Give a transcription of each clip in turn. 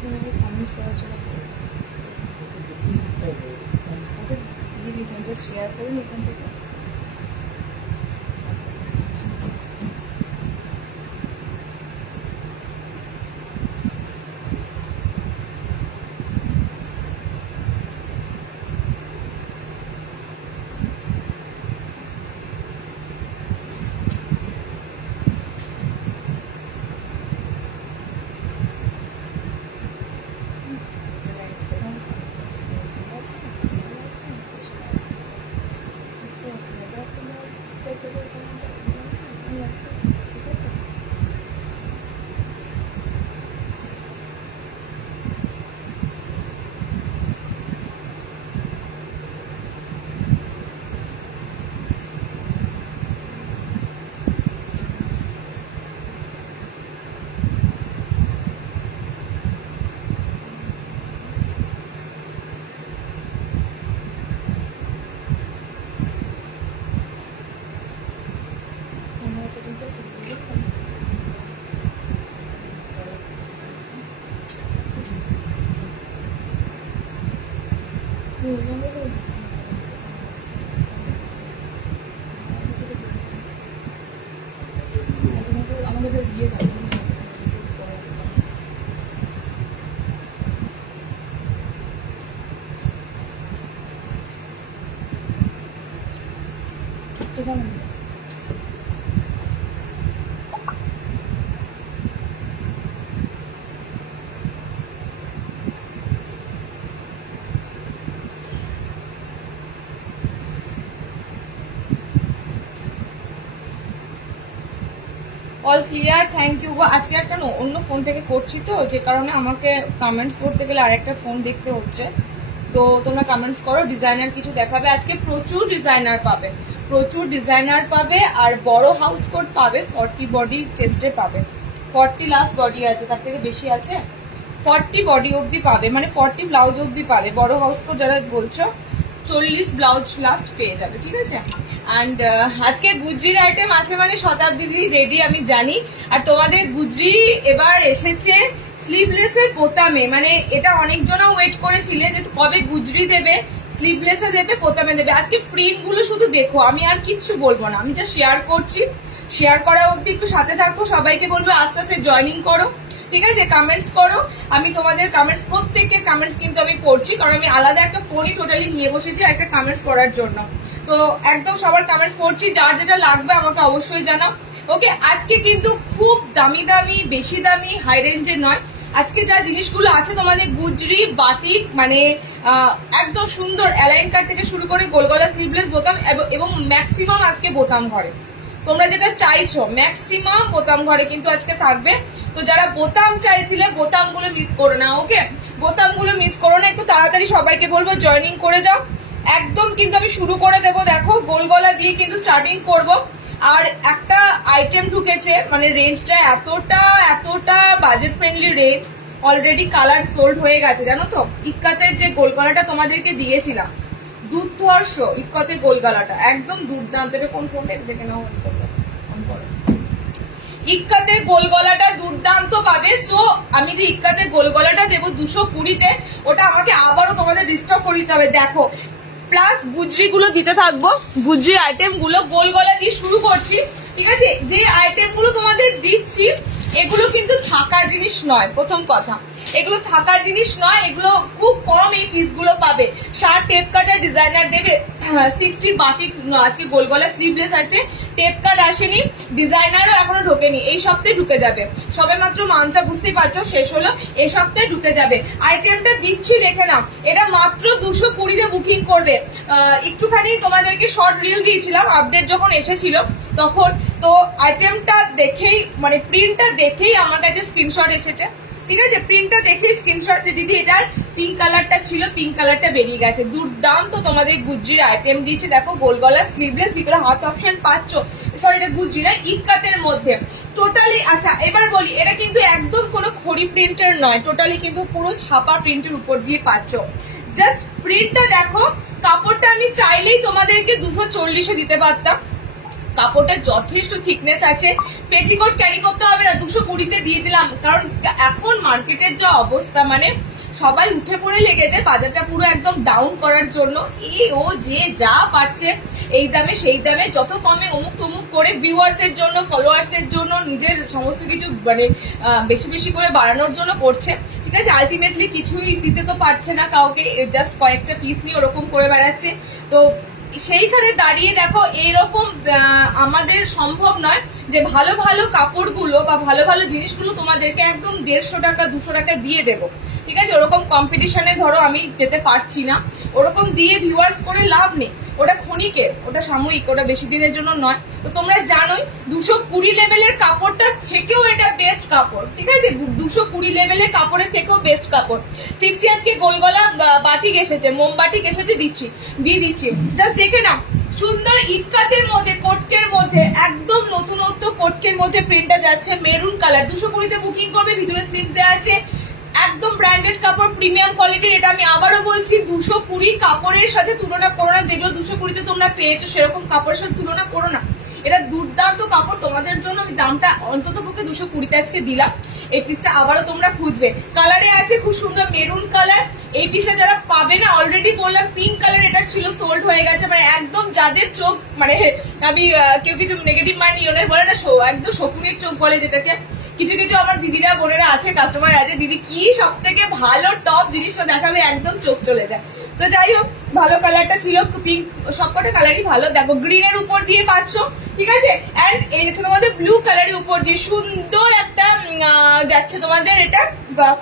Comments করা ছিল দিয়ে দিয়েছেন, জাস্ট শেয়ার করুন এখান থেকে। আমাদের ইয়ে এখানে অল ক্লিয়ার, থ্যাংক ইউ গো। আজকে একটা অন্য ফোন থেকে করছি তো, যে কারণে আমাকে কমেন্টস করতে গেলে আরেকটা ফোন দেখতে হচ্ছে। তো তোমরা কমেন্টস করো, ডিজাইনার কিছু দেখাবে আজকে, প্রচুর ডিজাইনার পাবে, প্রচুর ডিজাইনার পাবে। আর বড় হাউস কোট পাবে, 40 বডি চেস্টে পাবে, 40 লাস্ট বডি আছে, তার থেকে বেশি আছে, 40 বডি অবধি পাবে, মানে 40 ব্লাউজ অবধি পাবে। বড় হাউস কোট যারা বলছো 40 ব্লাউজ লাস্ট পেয়ে যাবে, ঠিক আছে। অ্যান্ড আজকে গুজরির আইটেম আছে মানে শতাব্দী রেডি আমি জানি। আর তোমাদের গুজরি এবার এসেছে স্লিভলেসের বোতামে, মানে এটা অনেকজনও ওয়েট করেছিলে যে কবে গুজরি দেবে, স্লিভলেসে দেবে, বোতামে দেবে। আজকে প্রিন্ট গুলো শুধু দেখো, আমি আর কিচ্ছু বলবো না, আমি যা শেয়ার করছি, শেয়ার করা অবধি একটু সাথে থাকো। সবাইকে বলবো আস্তে আস্তে জয়েনিং করো, ঠিক আছে, কমেন্টস করো। আমি তোমাদের কমেন্টস, প্রত্যেকের কমেন্টস কিন্তু আমি পড়ছি, কারণ আমি আলাদা একটা ফোনই টোটালি নিয়ে বসেছি একটা কমেন্টস পড়ার জন্য। তো একদম সবার কমেন্টস পড়ছি, যার যেটা লাগবে আমাকে অবশ্যই জানাও। ওকে, আজকে কিন্তু খুব দামি দামি, বেশি দামি, হাই রেঞ্জের নয়। আজকে যা জিনিসগুলো আছে তোমাদের গুজরি, বাটিক, মানে একদম সুন্দর অ্যালাইন কাট থেকে শুরু করে গোলগলা স্লিভলেস বোতাম, এবং ম্যাক্সিমাম আজকে বোতাম ঘরে তোমরা যেটা চাইছো, ম্যাক্সিমাম বোতাম ঘরে কিন্তু আজকে থাকবে। তো যারা বোতাম চাইছিলে, বোতামগুলো মিস করো না, ওকে, বোতামগুলো মিস করো না। একটু তাড়াতাড়ি সবাইকে বলবো জয়েনিং করে যাও। একদম কিন্তু আমি শুরু করে দেবো, দেখো গোলগলা দিয়ে কিন্তু স্টার্টিং করব। আর একটা আইটেম ঢুকেছে, মানে রেঞ্জটা এতটা budget friendly range, already colour sold হয়ে গেছে জানো তো। ইক্কাতের যে গোলগলাটা তোমাদেরকে দিয়েছিলাম, দুর্ধর্ষ ইক্কতের গোলগলাটা একদম দুর্দান্ত। এটা কোন ফোনটা দেখে নাও, ইক্কাতের গোলগলাটা দুর্দান্ত পাবে। সো আমি যে ইক্কাতের গোলগলাটা দেবো 220-তে, ওটা আমাকে আবারও তোমাদের রিস্টক করে দিতে হবে। দেখো, প্লাস গুজরি গুলো দিতে থাকবো, গুজরি আইটেম গুলো গোলগলা দিয়ে শুরু করছি, ঠিক আছে। যে আইটেম গুলো তোমাদের দিচ্ছি এগুলো কিন্তু থাকার জিনিস নয়, প্রথম কথা, এগুলো থাকার জিনিস নয়, এগুলো খুব কম এই পিসগুলো পাবে। 60 টেপ কাটার ডিজাইনার দেবে, 60 বাটিক আজকে গোলগলা স্লিভলেস আছে, টেপ কাট আসেনি, ডিজাইনারও এখনো ঢোকেনি, এই সপ্তাহে ঢুকে যাবে। সবে মাত্র মান্থটা বুঝতেই পারছো শেষ হলো, এই সপ্তাহে ঢুকে যাবে। আইটেমটা দিচ্ছি দেখে নাও, এটা মাত্র 220-তে বুকিং করবে। একটুখানি তোমাদেরকে শর্ট রিল দিয়েছিলাম আপডেট যখন এসেছিল তখন, তো আইটেমটা দেখেই, মানে প্রিন্টটা দেখেই আমার কাছে স্ক্রিনশট এসেছে, ঠিক আছে। প্রিন্টটা দেখে স্ক্রিনশট দিদি, এটার পিঙ্ক কালারটা ছিল, পিঙ্ক কালারটা বেরিয়ে গেছে। দুর্দান্ত তোমাদের গুজরির আইটেম দিয়েছে, দেখো গোলগলা স্লিভলেস, ভিতরে হাত অপশন পাচ্ছ। সরি, এটা গুজরি না, ইক্কাতের মধ্যে টোটালি। আচ্ছা এবার বলি, এটা কিন্তু একদম কোনো খড়ি প্রিন্টের নয়, টোটালি কিন্তু পুরো ছাপা প্রিন্টের উপর দিয়ে পাচ্ছ। জাস্ট প্রিন্টটা দেখো, কাপড়টা আমি চাইলেই তোমাদেরকে 240-এ দিতে পারতাম, কাপড়টা যথেষ্ট থিকনেস আছে, পেটিকোট ক্যারি করতে হবে না, 220-তে দিয়ে দিলাম। কারণ এখন মার্কেটের যা অবস্থা, মানে সবাই উঠে পড়ে লেগেছে বাজারটা পুরো একদম ডাউন করার জন্য। ও যে যা পারছে এই দামে সেই দামে, যত কমে অমুক তমুক করে ভিউয়ার্স এর জন্য, ফলোয়ার্স এর জন্য, নিজের সমস্ত কিছু মানে বেশি বেশি করে বাড়ানোর জন্য করছে। ঠিক আছে, আলটিমেটলি কিছুই দিতে তো পারছে না কাউকে, জাস্ট কয়েকটা পিস নিয়ে ওরকম করে বেড়াচ্ছে। তো সেইখানে দাঁড়িয়ে দেখো এরকম আমাদের সম্ভব নয় যে ভালো ভালো কাপড়গুলো বা ভালো ভালো জিনিসগুলো তোমাদেরকে একদম 150 টাকা 200 টাকা দিয়ে দেবো। ঠিক আছে, ওরকম কম্পিটিশনে ধরো আমি যেতে পারছি না, ওরকম দিয়ে ভিউয়ার্স করে লাভ নেই। ওটা ক্ষণিকের, ওটা সাময়িক, ওটা বেশি দিনের জন্য নয়। তো তোমরা জানোই 220 লেভেলের কাপড়টা থেকেও এটা বেস্ট কাপড়। ঠিক আছে, 220 লেভেলের কাপড়ের থেকেও বেস্ট কাপড়। 60 আজকে গোলগলা বাটিক এসেছে, মোমবাটিক এসেছে, দিয়ে দিচ্ছি, জাস্ট দেখে নাও। সুন্দর ইটকাতের মধ্যে, কোটকের মধ্যে, একদম নতুনত্ব কোটকের মধ্যে প্রিন্টটা যাচ্ছে, মেরুন কালার। 220-তে বুকিং করবে, ভিতরে স্লিপ দেওয়া আছে, একদম ব্র্যান্ডেড কাপড়, প্রিমিয়াম কোয়ালিটির। এটা আমি আবারও বলছি, 220 কাপড়ের সাথে তুলনা করো না। যেগুলো 220-তে তোমরা পেয়েছো সেরকম কাপড়ের সাথে তুলনা করো না। এটা দুর্দান্ত কাপড়, তোমাদের জন্য আমি দামটা অন্তত পক্ষে 220-তে আজকে দিলাম। এই পিসটা আবারও তোমরা খুঁজবে, কালারে আছে খুব সুন্দর মেরুন কালার। এই পিসটা যারা পাবে না, অলরেডি বললাম পিঙ্ক কালার এটা ছিল, সোল্ড হয়ে গেছে। মানে একদম যাদের চোখ, মানে আমি কেউ কিছু নেগেটিভ মাইন্ড ইউনের বলে না, একদম শকুনির চোখ বলে যেটাকে। কিছু কিছু আমার দিদিরা বোনেরা আছে, কাস্টমার আছে, দিদি কি সব থেকে ভালো টপ জিনিসটা দেখাবে, একদম চোখ চলে যায়। তো যাই হোক, ভালো কালারটা ছিল, পিঙ্ক, সবকটা কালারই ভালো। দেখো গ্রিনের উপর দিয়ে পাচ্ছ, ঠিক আছে। অ্যান্ড এই হচ্ছে তোমাদের ব্লু কালারের উপর দিয়ে সুন্দর একটা যাচ্ছে তোমাদের, এটা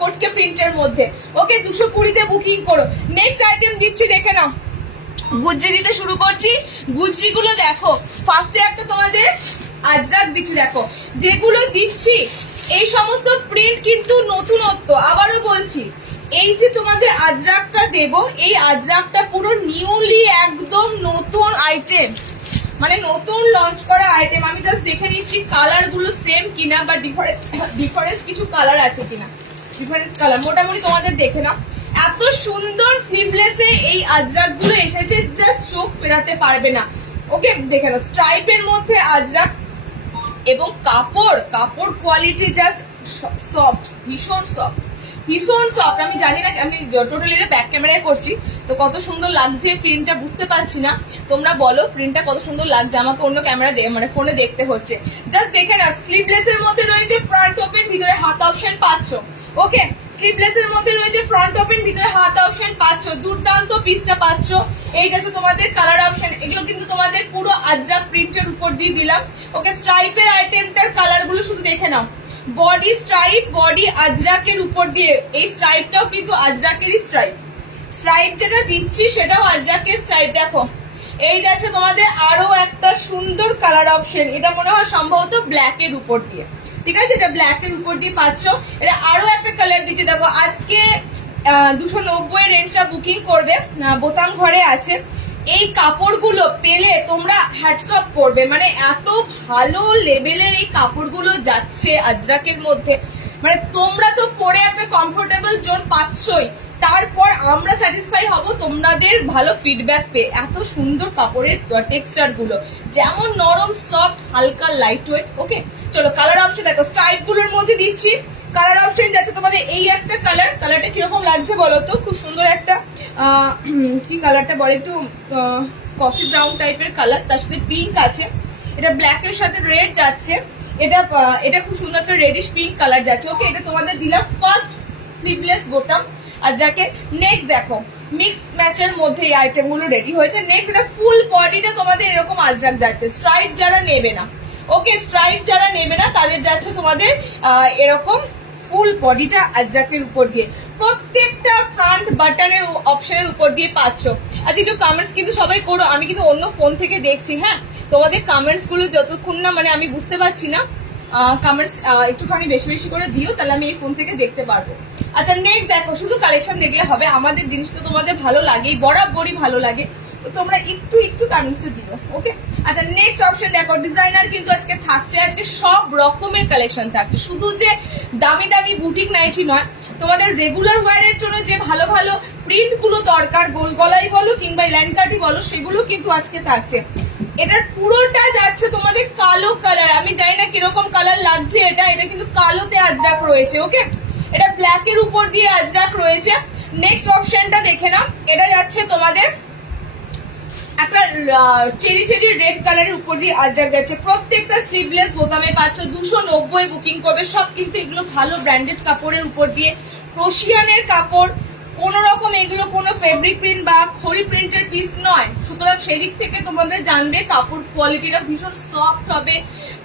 কোটকে প্রিন্টের মধ্যে। ওকে, 220-তে বুকিং করো। নেক্সট আইটেম দিচ্ছি, দেখে নাও। গুজ্জি দিতে শুরু করছি। গুজ্জি গুলো দেখো, ফার্স্টে একটা তোমাদের আজরাক দিচ্ছি। দেখো যেগুলো দিচ্ছি এই সমস্ত প্রিন্ট কিন্তু নতুনত্ব। আবারও বলছি, এই যে তোমাদের আজরাকটা দেব, এই আজরাকটা পুরো নিউলি একদম নতুন আইটেম, মানে নতুন লঞ্চ করা আইটেম। আমি জাস্ট দেখে নিচ্ছি কালার গুলো সেম কিনা বা ডিফারেন্স কিছু কালার আছে কিনা। ডিফারেন্স কালার মোটামুটি তোমাদের দেখে নাও। এত সুন্দর স্লিভলেসে এই আজরাক গুলো এসেছে, জাস্ট চোখ ফেরাতে পারবে না। ওকে, দেখে নাও, স্ট্রাইপের মধ্যে আজরাক, এবং কাপড় কোয়ালিটি জাস্ট সফট, ভীষণ সফট, ভীষণ সফট। আমি জানি না, আমি টোটালি এটা ব্যাক ক্যামেরায় করছি তো কত সুন্দর লাগছে প্রিন্টটা বুঝতে পারছি না। তোমরা বলো প্রিন্টটা কত সুন্দর লাগছে, আমাকে অন্য ক্যামেরা মানে ফোনে দেখতে হচ্ছে। জাস্ট দেখে না, স্লিভলেসের মধ্যে রয়েছে ফ্রন্ট ওপেন, ভিতরে হাত অপশন পাচ্ছ। ওকে, স্লিভলেসের মধ্যে রয়েছে ফ্রন্ট ওপেন, ভিতরে হাত অপশন পাচ্ছ। দুর্দান্ত পিসটা পাচ্ছ। এই যাচ্ছে তোমাদের কালার অপশন, এগুলো কিন্তু তোমাদের পুরো আজরাক প্রিন্টের উপর দিয়ে দিলাম। ওকে, স্ট্রাইপের আইটেমটার কালার গুলো শুধু দেখে নাও। বডি স্ট্রাইপ, বডি আজরাকের উপর দিয়ে, এই স্ট্রাইপটাও কিন্তু আজরাকেরই স্ট্রাইপ। স্ট্রাইপ যেটা দিচ্ছি সেটাও আজরাকের স্ট্রাইপ। দেখো এই যাচ্ছে তোমাদের আরো একটা সুন্দর কালার অপশন, এটা মনে হয় সম্ভবত ব্ল্যাক এর উপর দিয়ে। ঠিক আছে, এটা ব্ল্যাক এর উপর দিয়ে পাচ্ছ। এটা আরো একটা কালার দিচ্ছে। দেখো আজকে 290 রেঞ্জটা বুকিং করবে, বোতাম ঘরে আছে। এই কাপড়গুলো পেলে তোমরা হ্যাটস অফ করবে, মানে এত ভালো লেভেলের এই কাপড়গুলো যাচ্ছে আজরাকের মধ্যে। মানে তোমরা তো পরে একটা কমফোর্টেবল জোন পাচ্ছই, তারপর আমরা স্যাটিসফাই হব তোমাদের ভালো ফিডব্যাক পেয়ে। এত সুন্দর কাপড়ের টেক্সচার গুলো, যেমন নরম, সফট, হালকা, লাইট ওয়েট। ওকে, চলো কালার অপশন দেখো, স্ট্রাইপ গুলোর মধ্যে দিচ্ছি। কালার অপশন যাচ্ছে তোমাদের এই একটা কালার। কালারটা কিরকম লাগছে বলো তো? খুব সুন্দর একটা কি কালারটা বলে, একটু কফি ব্রাউন টাইপের কালার, তার সাথে পিঙ্ক আছে। এটা ব্ল্যাক এর সাথে রেড যাচ্ছে। এটা খুব সুন্দর একটা রেডিশ পিঙ্ক কালার যাচ্ছে। ওকে, এটা তোমাদের দিলাম ফার্স্ট স্লিভলেস বোতাম। আর যাকে নেক্সট দেখো, মিক্স ম্যাচের মধ্যে এই আইটেম গুলো রেডি হয়েছে। নেক্সট এটা ফুল বডিটা তোমাদের এরকম আজরাক যাচ্ছে। স্ট্রাইপ যারা নেবে না, ওকে, স্ট্রাইপ যারা নেবে না তাদের যাচ্ছে তোমাদের এরকম ফুল বডিটা আজরাকের উপর দিয়ে। প্রত্যেকটা ফ্রন্ট বাটনের অপশনের উপর দিয়ে পাচ্ছ। আর একটু কমেন্টস কিন্তু সবাই করো, আমি কিন্তু অন্য ফোন থেকে দেখছি। হ্যাঁ, তোমাদের কমেন্টস গুলো যতক্ষণ না মানে আমি বুঝতে পারছি না, কমেন্টস একটুখানি বেশি বেশি করে দিও, তাহলে আমি এই ফোন থেকে দেখতে পারবো। আচ্ছা নেক্সট দেখো, শুধু কালেকশন দেখলে হবে, আমাদের জিনিস তো তোমাদের ভালো লাগেই, বরাবরই ভালো লাগে, তো তোমরা একটু কমেন্টসে দিও। ওকে, আচ্ছা নেক্সট অপশন দেখো, ডিজাইনার কিন্তু আজকে থাকছে। আজকে সব রকমের কালেকশন থাকছে, শুধু যে দামি দামি বুটিক নাইটি নয়, তোমাদের রেগুলার ওয়ারের জন্য যে ভালো ভালো প্রিন্ট গুলো দরকার, গোল গলাই বলো কিংবা ল্যান্ড কাটি বলো, সেগুলো কিন্তু আজকে থাকছে। এটার পুরোটা যাচ্ছে তোমাদের কালো কালার, আমি জানি না কিরকম কালার লাগছে, এটা কিন্তু কালোতে আজরাক রয়েছে। ওকে, এটা ব্ল্যাক এর উপর দিয়ে আজরাক রয়েছে। নেক্সট অপশনটা দেখে নাও, এটা যাচ্ছে তোমাদের একটা চেরি চেরি রেড কালারের উপর দিয়ে আজরাক যাচ্ছে। প্রত্যেকটা স্লিভলেস বোতামে পাচ্ছ, 290 বুকিং করবে। সব কিন্তু এগুলো ভালো ব্র্যান্ডেড কাপড়ের উপর দিয়ে, ক্রোশিয়ানের কাপড়, কোন রকম এগুলো কোনো ফেব্রিক প্রিন্ট বা খড়ি প্রিন্টের পিস নয়। সুতরাং সেদিক থেকে তোমাদের জানবে কাপড় কোয়ালিটিটা ভীষণ সফট হবে,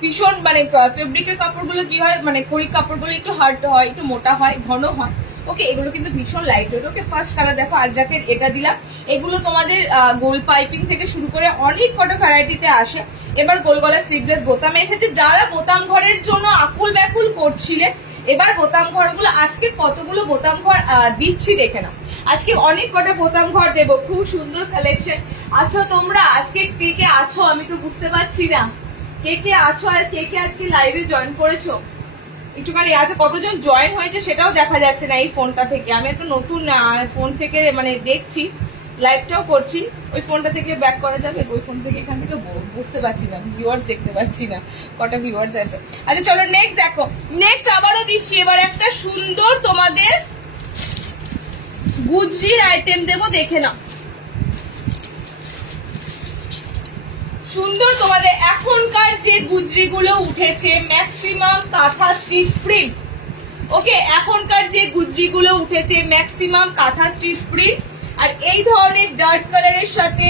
ভীষণ মানে ফেব্রিকের কাপড়গুলো কি হয়, মানে খড়ি কাপড়গুলো একটু হার্ড হয়, একটু মোটা হয়, ঘন হয়। ওকে, এগুলো কিন্তু ভীষণ লাইট ওয়েট। ওকে, ফার্স্ট কালার দেখো আজরাকের এটা দিলাম। এগুলো তোমাদের গোল পাইপিং থেকে শুরু করে অনেক কটা ভ্যারাইটিতে আসে। এবার গোল গলা স্লিভলেস বোতামে এসেছে। যারা বোতাম ঘরের জন্য আকুল ব্যাকুল করছিলে, এবার বোতাম ঘরগুলো আজকে কতগুলো বোতাম ঘর দিচ্ছি দেখে না। আজকে অনেক কটা বোতাম ঘর দেবো, খুব সুন্দর কালেকশন। আছো তোমরা আজকে কে কে আছো আমি তো বুঝতে পারছি না, কে কে আছো আর কে কে আজকে লাইভে জয়েন করেছো একটুখানি। আচ্ছা, কতজন জয়েন হয়েছে সেটাও দেখা যাচ্ছে না এই ফোনটা থেকে। আমি একটা নতুন ফোন থেকে মানে দেখছি, লাইভটাও করছি। ওই ফোনটা থেকে ব্যাক করা যাবে? ওই ফোন থেকে এখান থেকে বুঝতে পারছি না, ভিউয়ার্স দেখতে পাচ্ছি না কটা ভিউয়ার্স আছে। আচ্ছা চলো নেক্সট দেখো, নেক্সট আবারও দিচ্ছি। এবার একটা সুন্দর তোমাদের গুজরির আইটেম দেবো, দেখে নাও। সুন্দর তোমাদের এখনকার যে গুজরি গুলো উঠেছে ম্যাক্সিমাম কাঁথা স্টিচ প্রিন্ট। ওকে, এখনকার যে গুজরি গুলো উঠেছে ম্যাক্সিমাম কাঁথা স্টিচ প্রিন্ট, আর এই ধরনের ডার্ক কালারের সাথে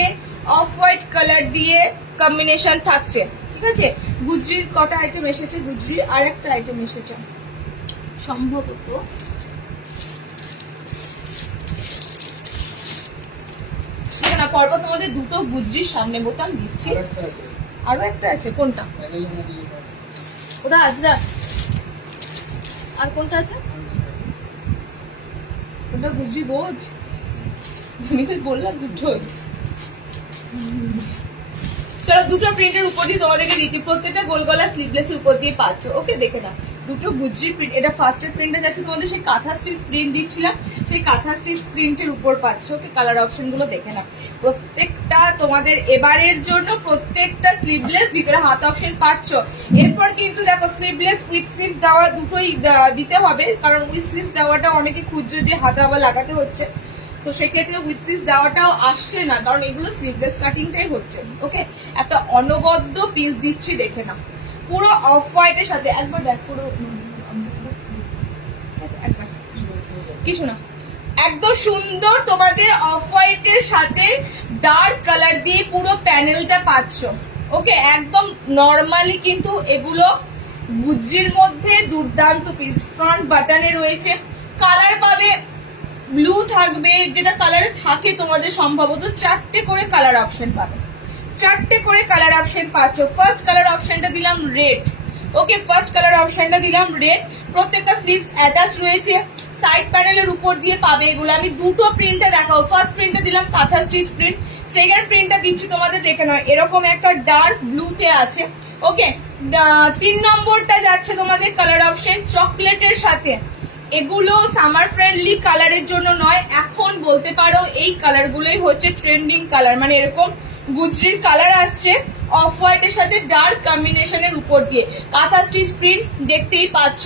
অফ হোয়াইট কালার দিয়ে কম্বিনেশন থাকছে। ঠিক আছে, গুজরির কটা আইটেম এসেছে, গুজরির আর একটা আইটেম এসেছে সম্ভবত, না পরপর তোমাদের দুটো গুজরির সামনে বোতাম দিচ্ছি। আরো একটা আছে, কোনটা ওটা আজরা, আর কোনটা আছে ওটা গুজরি বোঝ, আমি তো বললাম দুটো। চলো দুটো প্রিন্টের উপর দিয়ে তোমাদেরকে দিচ্ছি, প্রত্যেকটা গোল গলা স্লিভলেস এর উপর দিয়ে পাচ্ছ। ওকে, দেখে না দুটো গুজরি প্রিন্ট, এটা ফার্স্টের প্রিন্টে যাচ্ছে তোমাদের সেই কাঁথা স্টিচ প্রিন্ট দিচ্ছিলাম, সেই কাঁথা স্টিচ প্রিন্টের উপর পাচ্ছ। ওকে, কালার অপশন গুলো দেখে না, প্রত্যেকটা তোমাদের এবারের জন্য প্রত্যেকটা স্লিভলেস, ভিতরে হাত অপশন পাচ্ছ। এরপর কিন্তু দেখো স্লিভলেস উইথ স্লিভস দেওয়া দুটোই দিতে হবে, কারণ উইথ স্লিভস দেওয়াটা অনেকে খুঁজছে যে হাতে আবার লাগাতে হচ্ছে, তো সেক্ষেত্রে উইথ স্লিভস দেওয়াটাও আসছে না, কারণ এগুলো স্লিভলেস কাটিংটাই হচ্ছে। ওকে, একটা অনবদ্য পিস দিচ্ছি, দেখে না পুরো অফ হোয়াইটের সাথে। একবার ব্যাক পুরো কিছু না, একদম সুন্দর তোমাদের অফ হোয়াইটের সাথে ডার্ক কালার দিয়ে পুরো প্যানেলটা পাচ্ছ। ওকে, একদম নর্মালি কিন্তু এগুলো গুজরির মধ্যে দুর্দান্ত পিস। ফ্রন্ট বাটনে রয়েছে, কালার পাবে ব্লু থাকবে, যেটা কালারে থাকে তোমাদের সম্ভবত চারটে করে কালার অপশন পাবে, চারটে করে কালার অপশন পাচ্ছ। ফার্স্ট কালার অপশনটা দিলাম রেড। ওকে, ফার্স্ট কালার অপশনটা দিলাম রেড। প্রত্যেকটা স্লিভস অ্যাটাচ রয়েছে, সাইড প্যানেলের উপর দিয়ে পাবে এগুলো। আমি দুটো প্রিন্টে দেখাবো, ফার্স্ট প্রিন্টে দিলাম কাঁথা স্টিচ প্রিন্ট, সেকেন্ড প্রিন্টটা দিচ্ছি তোমাদের দেখে নাও, এরকম একটা ডার্ক ব্লুতে আছে। ওকে, 3 নম্বরটা যাচ্ছে তোমাদের কালার অপশন চকলেটের সাথে। এগুলো সামার ফ্রেন্ডলি কালারের জন্য নয়, এখন বলতে পারো এই কালারগুলোই হচ্ছে ট্রেন্ডিং কালার, মানে এরকম গুজরির কালার আসছে অফ হোয়াইটের সাথে ডার্ক কম্বিনেশনের উপর দিয়ে। কাঁথা স্টিচ প্রিন্ট দেখতেই পাচ্ছ,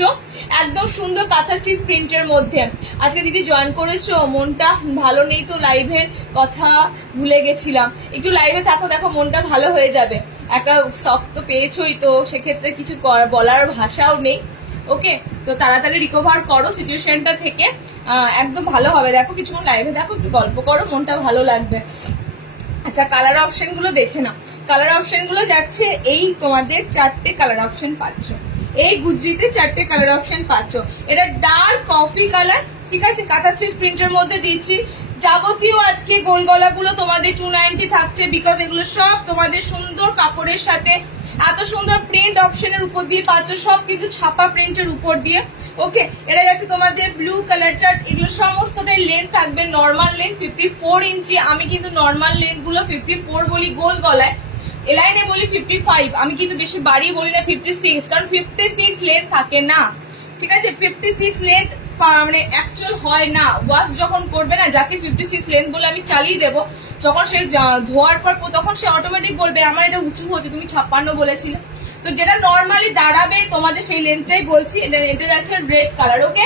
একদম সুন্দর কাঁথা স্টিচ প্রিন্টের মধ্যে। আজকে দিদি জয়েন করেছো, মনটা ভালো নেই তো, লাইভের কথা ভুলে গেছিলাম, একটু লাইভে থাকো, দেখো মনটা ভালো হয়ে যাবে। একটা শক্ত পেয়েছোই তো, সেক্ষেত্রে কিছু বলার ভাষাও নেই। ওকে, তো তাড়াতাড়ি রিকভার করো সিচুয়েশনটা থেকে, একদম ভালো হবে। দেখো কিছুক্ষণ লাইভে দেখো, একটু গল্প করো, মনটা ভালো লাগবে। আচ্ছা, কালার অপশন গুলো দেখে নাও। কালার অপশন গুলো যাচ্ছে এই তোমাদের চারটে কালার অপশন পাচ্ছ, এই গুজরিতে চারটে কালার অপশন পাচ্ছ। এটা ডার্ক কফি কালার, ঠিক আছে, কাঁথা স্টিচ প্রিন্টের মধ্যে দিচ্ছি। যাবতীয় আজকে গোল গলাগুলো তোমাদের 290 থাকছে, বিকজ এগুলো সব তোমাদের সুন্দর কাপড়ের সাথে এত সুন্দর প্রিন্ট অপশনের উপর দিয়ে পাচ্ছ, সব কিন্তু ছাপা প্রিন্টের উপর দিয়ে। ওকে, এটা যাচ্ছে তোমাদের ব্লু কালার চার্ট, এগুলো সমস্তটাই লেন্থ থাকবে নর্মাল লেন্থ 54 ইঞ্চি। আমি কিন্তু নর্মাল লেন্থ গুলো 54 বলি গোল গলায়, এলাইনে বলি 55, আমি কিন্তু বেশি বাড়িয়ে বলি না 56, কারণ 56 লেন্থ থাকে না। ঠিক আছে, 56 লেন্থ মানে অ্যাকচুয়াল হয় না। ওয়াশ যখন করবে না, যাকে 56 লেন্থ বলে আমি চালিয়ে দেবো, যখন সে ধোয়ার পর তখন সে অটোমেটিক বলবে আমার এটা উঁচু হচ্ছে, তুমি 56 বলেছিলে। তো যেটা নর্মালি দাঁড়াবে তোমাদের সেই লেন্থটাই বলছি। এটা যাচ্ছে রেড কালার। ওকে,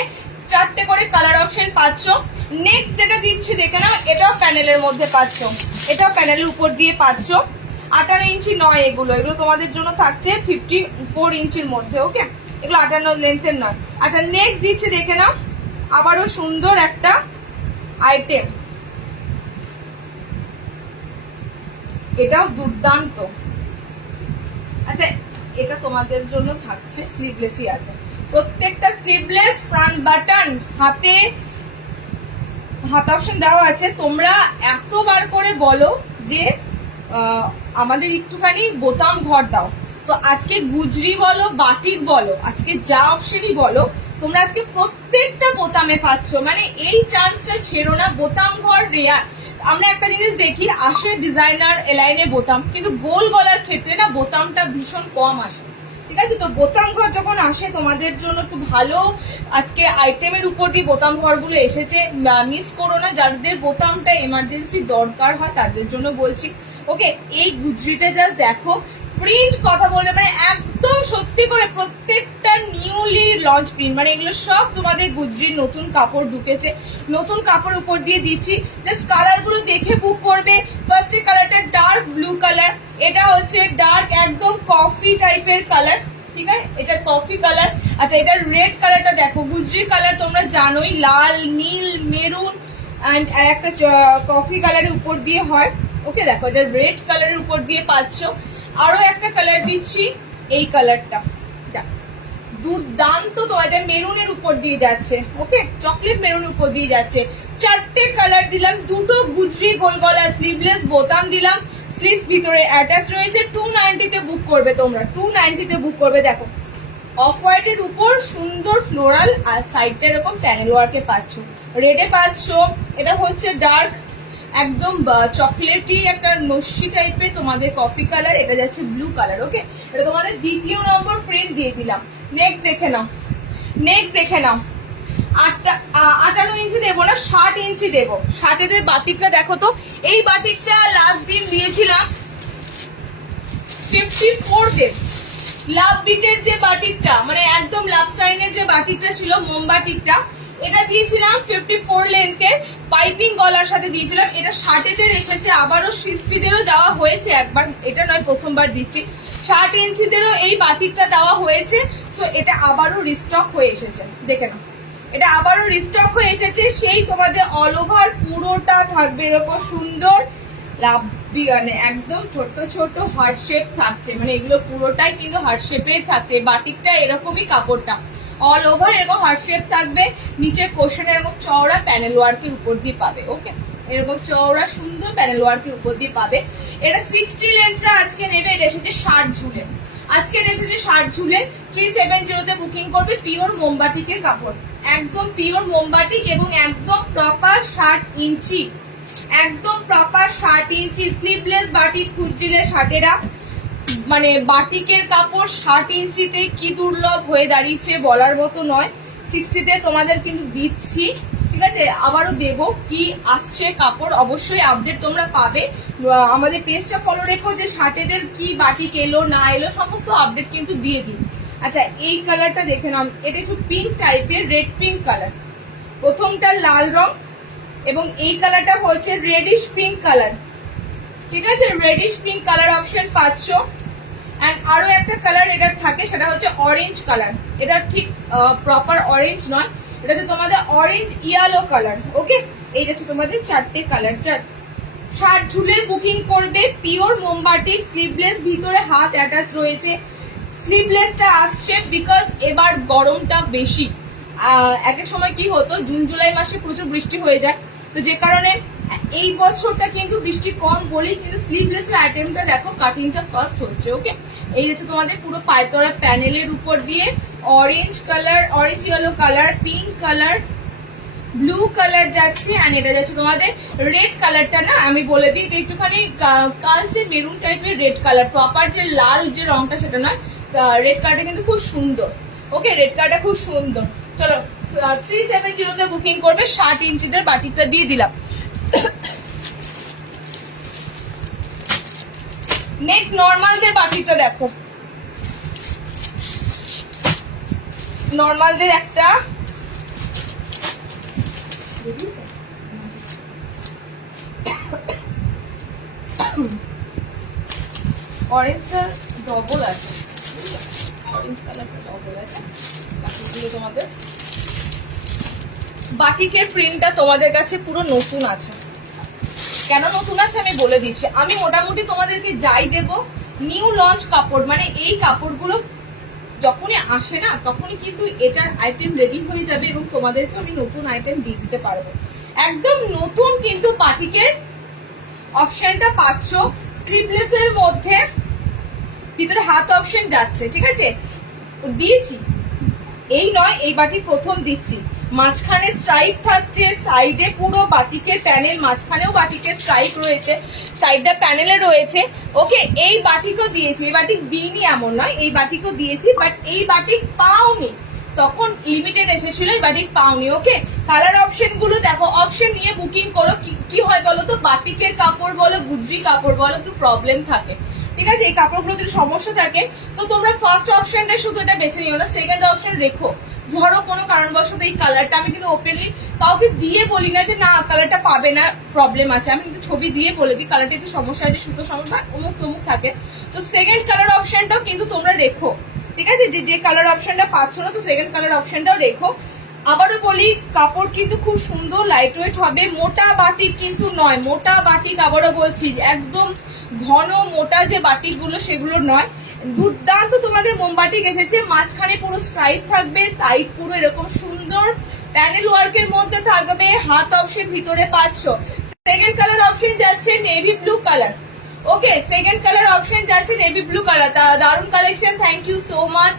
4টে করে কালার অপশন পাচ্ছ। নেক্সট যেটা দিচ্ছি দেখে নাও, এটাও প্যানেলের মধ্যে পাচ্ছ, এটাও প্যানেলের উপর দিয়ে পাচ্ছ। 58 ইঞ্চি নয় এগুলো, এগুলো তোমাদের জন্য থাকছে 54 ইঞ্চির মধ্যে। ওকে, এগুলো 58 লেন্থের নয়। আচ্ছা, নেক্সট দিচ্ছি দেখে নাও, আবারও সুন্দর একটা আইটেম, এটাও দুর্দান্ত। আচ্ছা, এটা তোমাদের জন্য থাকছে স্লিভলেসই আছে, প্রত্যেকটা স্লিভলেস, ফ্রন্ট বাটন, হাতে হাত অপশন দেওয়া আছে। তোমরা এতবার করে বলো যে আমাদের একটুখানি বোতাম ঘর দাও, তো আজকে গুজরি বলো, বাটিক বলো, আজকে যা অপশনই বলো, তোমরা আজকে প্রত্যেকটা বোতামে পাচ্ছ। মানে এই চান্সটা ছেড়ো না, বোতাম ঘর রেয়ার। আমরা একটা জিনিস দেখি, আসে ডিজাইনার এলাইনে বোতাম, কিন্তু গোল গলার ক্ষেত্রে না বোতামটা ভীষণ কম আসে। ঠিক আছে, তো বোতাম ঘর যখন আসে তোমাদের জন্য একটু ভালো আজকে আইটেমের উপর দিয়ে বোতাম ঘরগুলো এসেছে, মিস করো না। যাদের বোতামটা এমার্জেন্সি দরকার হয় তাদের জন্য বলছি। ওকে, এই গুজরিটা জাস্ট দেখো, প্রিন্ট কথা বলতে মানে একদম সত্যি করে প্রত্যেকটা নিউলি লঞ্চ প্রিন্ট, মানে এগুলো সব তোমাদের গুজরির নতুন কাপড় ঢুকেছে, নতুন কাপড় উপর দিয়ে দিচ্ছি। জাস্ট কালার গুলো দেখে বুক করবে। ফার্স্ট এর কালারটা ডার্ক ব্লু কালার, এটা হচ্ছে ডার্ক একদম কফি টাইপের কালার। ঠিক আছে, এটা কফি কালার। আচ্ছা, এটা রেড কালারটা দেখো, গুজরির কালার তোমরা জানোই, লাল, নীল, মেরুন অ্যান্ড একটা কফি কালারের উপর দিয়ে হয়। ওকে, দেখো এটা রেড কালারের উপর দিয়ে পাচ্ছ। আরো একটা কালার দিচ্ছি, এই কালারটা দুর্দান্ত, তোমাদের মেরুনের উপর দিয়ে যাচ্ছে। ওকে, চকলেট মেরুন উপর দিয়ে যাচ্ছে। 4টে কালার দিলাম, দুটো গুজরি গোল গলা স্লিভলেস বোতাম দিলাম, স্লিভস ভিতরে অ্যাটাচ রয়েছে। 290 তে বুক করবে তোমরা, 290 তে বুক করবে। দেখো অফ হোয়াইটের উপর সুন্দর ফ্লোরাল, আর সাইডটা এরকম প্যানেল ওয়ার্কে পাচ্ছ, রেডে পাচ্ছ। এটা হচ্ছে ডার্ক একদম চকলেটি একটা নস্যি টাইপের তোমাদের কফি কালার, এটা যাচ্ছে ব্লু কালার। ওকে, এটা তোমাদের দ্বিতীয় নম্বর প্রিন্ট দিয়ে দিলাম। নেক্সট দেখে নাও, নেক্সট দেখে নাও, 58 ইঞ্চি দেবো না, 60 ইঞ্চি দেবো। 60 এর বাটিকটা দেখো তো, এই বাটিকটা লাস্ট দিন দিয়েছিলাম 54 দেব। লাভ বিটের যে বাটিকটা, মানে একদম লাভ সাইনের যে বাটিকটা ছিল, মোমবাটিকটা, এটা দিয়েছিলাম 54 লেন্থের, পাইপিং গলার সাথে দিয়েছিলাম। এটা 60 এসেছে, আবারও 60 দেওয়া হয়েছে একবার, এটা নয় প্রথমবার দিচ্ছি। 60 ইঞ্চিদেরও এই বাটিকটা দেওয়া হয়েছে, সো এটা আবারও রিস্টক হয়ে এসেছে। দেখে নাও, এটা আবারও রিস্টক হয়ে এসেছে। সেই তোমাদের অল ওভার পুরোটা থাকবে এরকম সুন্দর লাভ, মানে একদম ছোট ছোট হার্ট শেপ থাকছে, মানে এগুলো পুরোটাই কিন্তু হার্ট শেপের থাকছে। বাটিকটা এরকমই, কাপড়টা অল ওভার এরকম হার্ট শেপ থাকবে। নিচের পোর্শন এরকম চওড়া প্যানেল ওয়ার্কের উপর দিয়ে পাবে। ওকে, এরকম চওড়া সুন্দর প্যানেল ওয়ার্কের উপর দিয়ে পাবে। এটা 60 লেন্থটা আজকে নেবে, এটা এসেছে 60 ঝুলে, আজকে এসেছে 60 ঝুলে। 370 তে বুকিং করবে। পিওর মোমবাটিকের কাপড়, একদম পিওর মোমবাটিক এবং একদম প্রপার 60 ইঞ্চি, একদম প্রপার 60 ইঞ্চি স্লিভলেস বাটিক খুঁজছিলে 60 মানে বাটিকের কাপড় 60 ইঞ্চিতে কি দুর্লভ হয়ে দাঁড়িয়েছে বলার মতো নয়। 60 তে তোমাদের কিন্তু দিচ্ছি। ঠিক আছে, আবারও দেব, কি আসছে কাপড় অবশ্যই আপডেট তোমরা পাবে। আমাদের পেজটা ফলো রেখো যে 60 কি বাটিক এলো না এলো সমস্ত আপডেট কিন্তু দিয়ে দিই। আচ্ছা, এই কালারটা দেখে নাও, এটা একটু পিঙ্ক টাইপের, রেড পিঙ্ক কালার। প্রথমটা লাল রং এবং এই কালারটা হচ্ছে রেডিশ পিঙ্ক কালার। ঠিক আছে, রেডিশ পিঙ্ক কালার অপশন পাচ্ছ। এন্ড আরো একটা কালার এটা থাকে, সেটা হচ্ছে অরেঞ্জ কালার। এটা ঠিক প্রপার অরেঞ্জ নয়, এটা হচ্ছে তোমাদের অরেঞ্জ ইয়েলো কালার। ওকে, এই হচ্ছে তোমাদের 4টে কালার। 60 ঝুলের বুকিং করবে। পিওর মোমবাটি, স্লিভলেস, ভিতরে হাত অ্যাটাচ রয়েছে। স্লিভলেসটা আসছে বিকজ এবার গরমটা বেশি। এক এক সময় কি হতো, জুন জুলাই মাসে প্রচুর বৃষ্টি হয়ে যায়, তো যে কারণে এই বছরটা কিন্তু বৃষ্টি কম বলেই কিন্তু স্লিভলেসের আইটেমটা দেখো কাটিংটা ফার্স্ট হচ্ছে। ওকে, এই হচ্ছে তোমাদের পুরো পায়তরা প্যানেলের উপর দিয়ে orange colour, orange yellow colour, pink colour, blue colour যাচ্ছে। আর এটা যাচ্ছে তোমাদের রেড কালারটা, না আমি বলে দিই এটা একটুখানি কালচে মেরুন টাইপের রেড কালার, প্রপার যে লাল যে রংটা সেটা নয়, রেড কালারটা কিন্তু খুব সুন্দর। ওকে, রেড কালারটা খুব সুন্দর। চলো 370 বুকিং করবে, 60 ইঞ্চিদের বাটিকটা দিয়ে দিলাম। নেক্সট নর্মালদের বাটিকটা দেখো, নর্মালদের একটা অরেঞ্জটা ডবল আছে, অরেঞ্জ কালারটা ডবল আছে। বাকিগুলো তোমাদের বাটিকের প্রিন্টটা তোমাদের কাছে পুরো নতুন আছে। কেন নতুন আছে আমি বলে দিচ্ছি। আমি মোটামুটি তোমাদেরকে যাই দেব নিউ লঞ্চ কাপড়, মানে এই কাপড়গুলো যখনই আসে না তখনই কিন্তু এটার আইটেম রেডি হয়ে যাবে এবং তোমাদেরকে আমি নতুন আইটেম দিয়ে দিতে পারবো। একদম নতুন কিন্তু বাটিকের অপশনটা পাচ্ছ। স্লিভলেস এর মধ্যে ভিতরে হাত অপশন যাচ্ছে, ঠিক আছে দিয়েছি, এই নয় এই বাটি প্রথম দিচ্ছি। মাঝখানে স্ট্রাইপ থাকছে, সাইডে পুরো বাটিকের প্যানেল, মাঝখানেও বাটিকের স্ট্রাইপ রয়েছে, সাইডটা প্যানেলে রয়েছে। ওকে, এই বাটিকও দিয়েছি, এই বাটিক দিইনি এমন নয়, এই বাটিকও দিয়েছি, বাট এই বাটিক পাওনি, তখন লিমিটেড এসেছিল, এই বাটিক পাওনি। ওকে, কালার অপশন গুলো দেখো, অপশন নিয়ে বুকিং করো। কি হয় বলো তো, বাটিকের কাপড় বলো, গুজরি কাপড় বলো, একটু প্রবলেম থাকে, ঠিক আছে, এই কাপড়গুলো যদি সমস্যা থাকে তো তোমরা ফার্স্ট অপশনটা শুধু এটা বেছে নিও না, সেকেন্ড অপশন রেখো। ধরো কোনো কারণবশত এই কালারটা, আমি কিন্তু ওপেনলি কাউকে দিয়ে বলি না যে না কালারটা পাবে না, প্রবলেম আছে, আমি কিন্তু ছবি দিয়ে বলে দিই কালারটা একটু সমস্যা আছে, সুতো সমস্যা অমুক তমুক থাকে, তো সেকেন্ড কালার অপশনটাও কিন্তু তোমরা রেখো, ঠিক আছে, যে কালার অপশনটা পাচ্ছ না তো সেকেন্ড কালার অপশনটাও রেখো। আবারও বলি কাপড় কিন্তু খুব সুন্দর লাইট ওয়েট হবে, মোটা বাটিক কিন্তু নয়, মোটা বাটিক আবারও বলছি একদম ঘন মোটা যে বাটিক গুলো সেগুলো নয়। দুর্দান্ত তোমাদের মোমবাটিক এসেছে, মাঝখানে পুরো স্ট্রাইপ থাকবে, সাইড পুরো এরকম সুন্দর প্যানেল ওয়ার্কের মধ্যে থাকবে, হাত অপশন ভিতরে পাচ্ছ। সেকেন্ড কালার অপশন যাচ্ছে navy blue colour. Okay, second colour option যাচ্ছে নেভি ব্লু কালার, দারুন collection, thank you so much.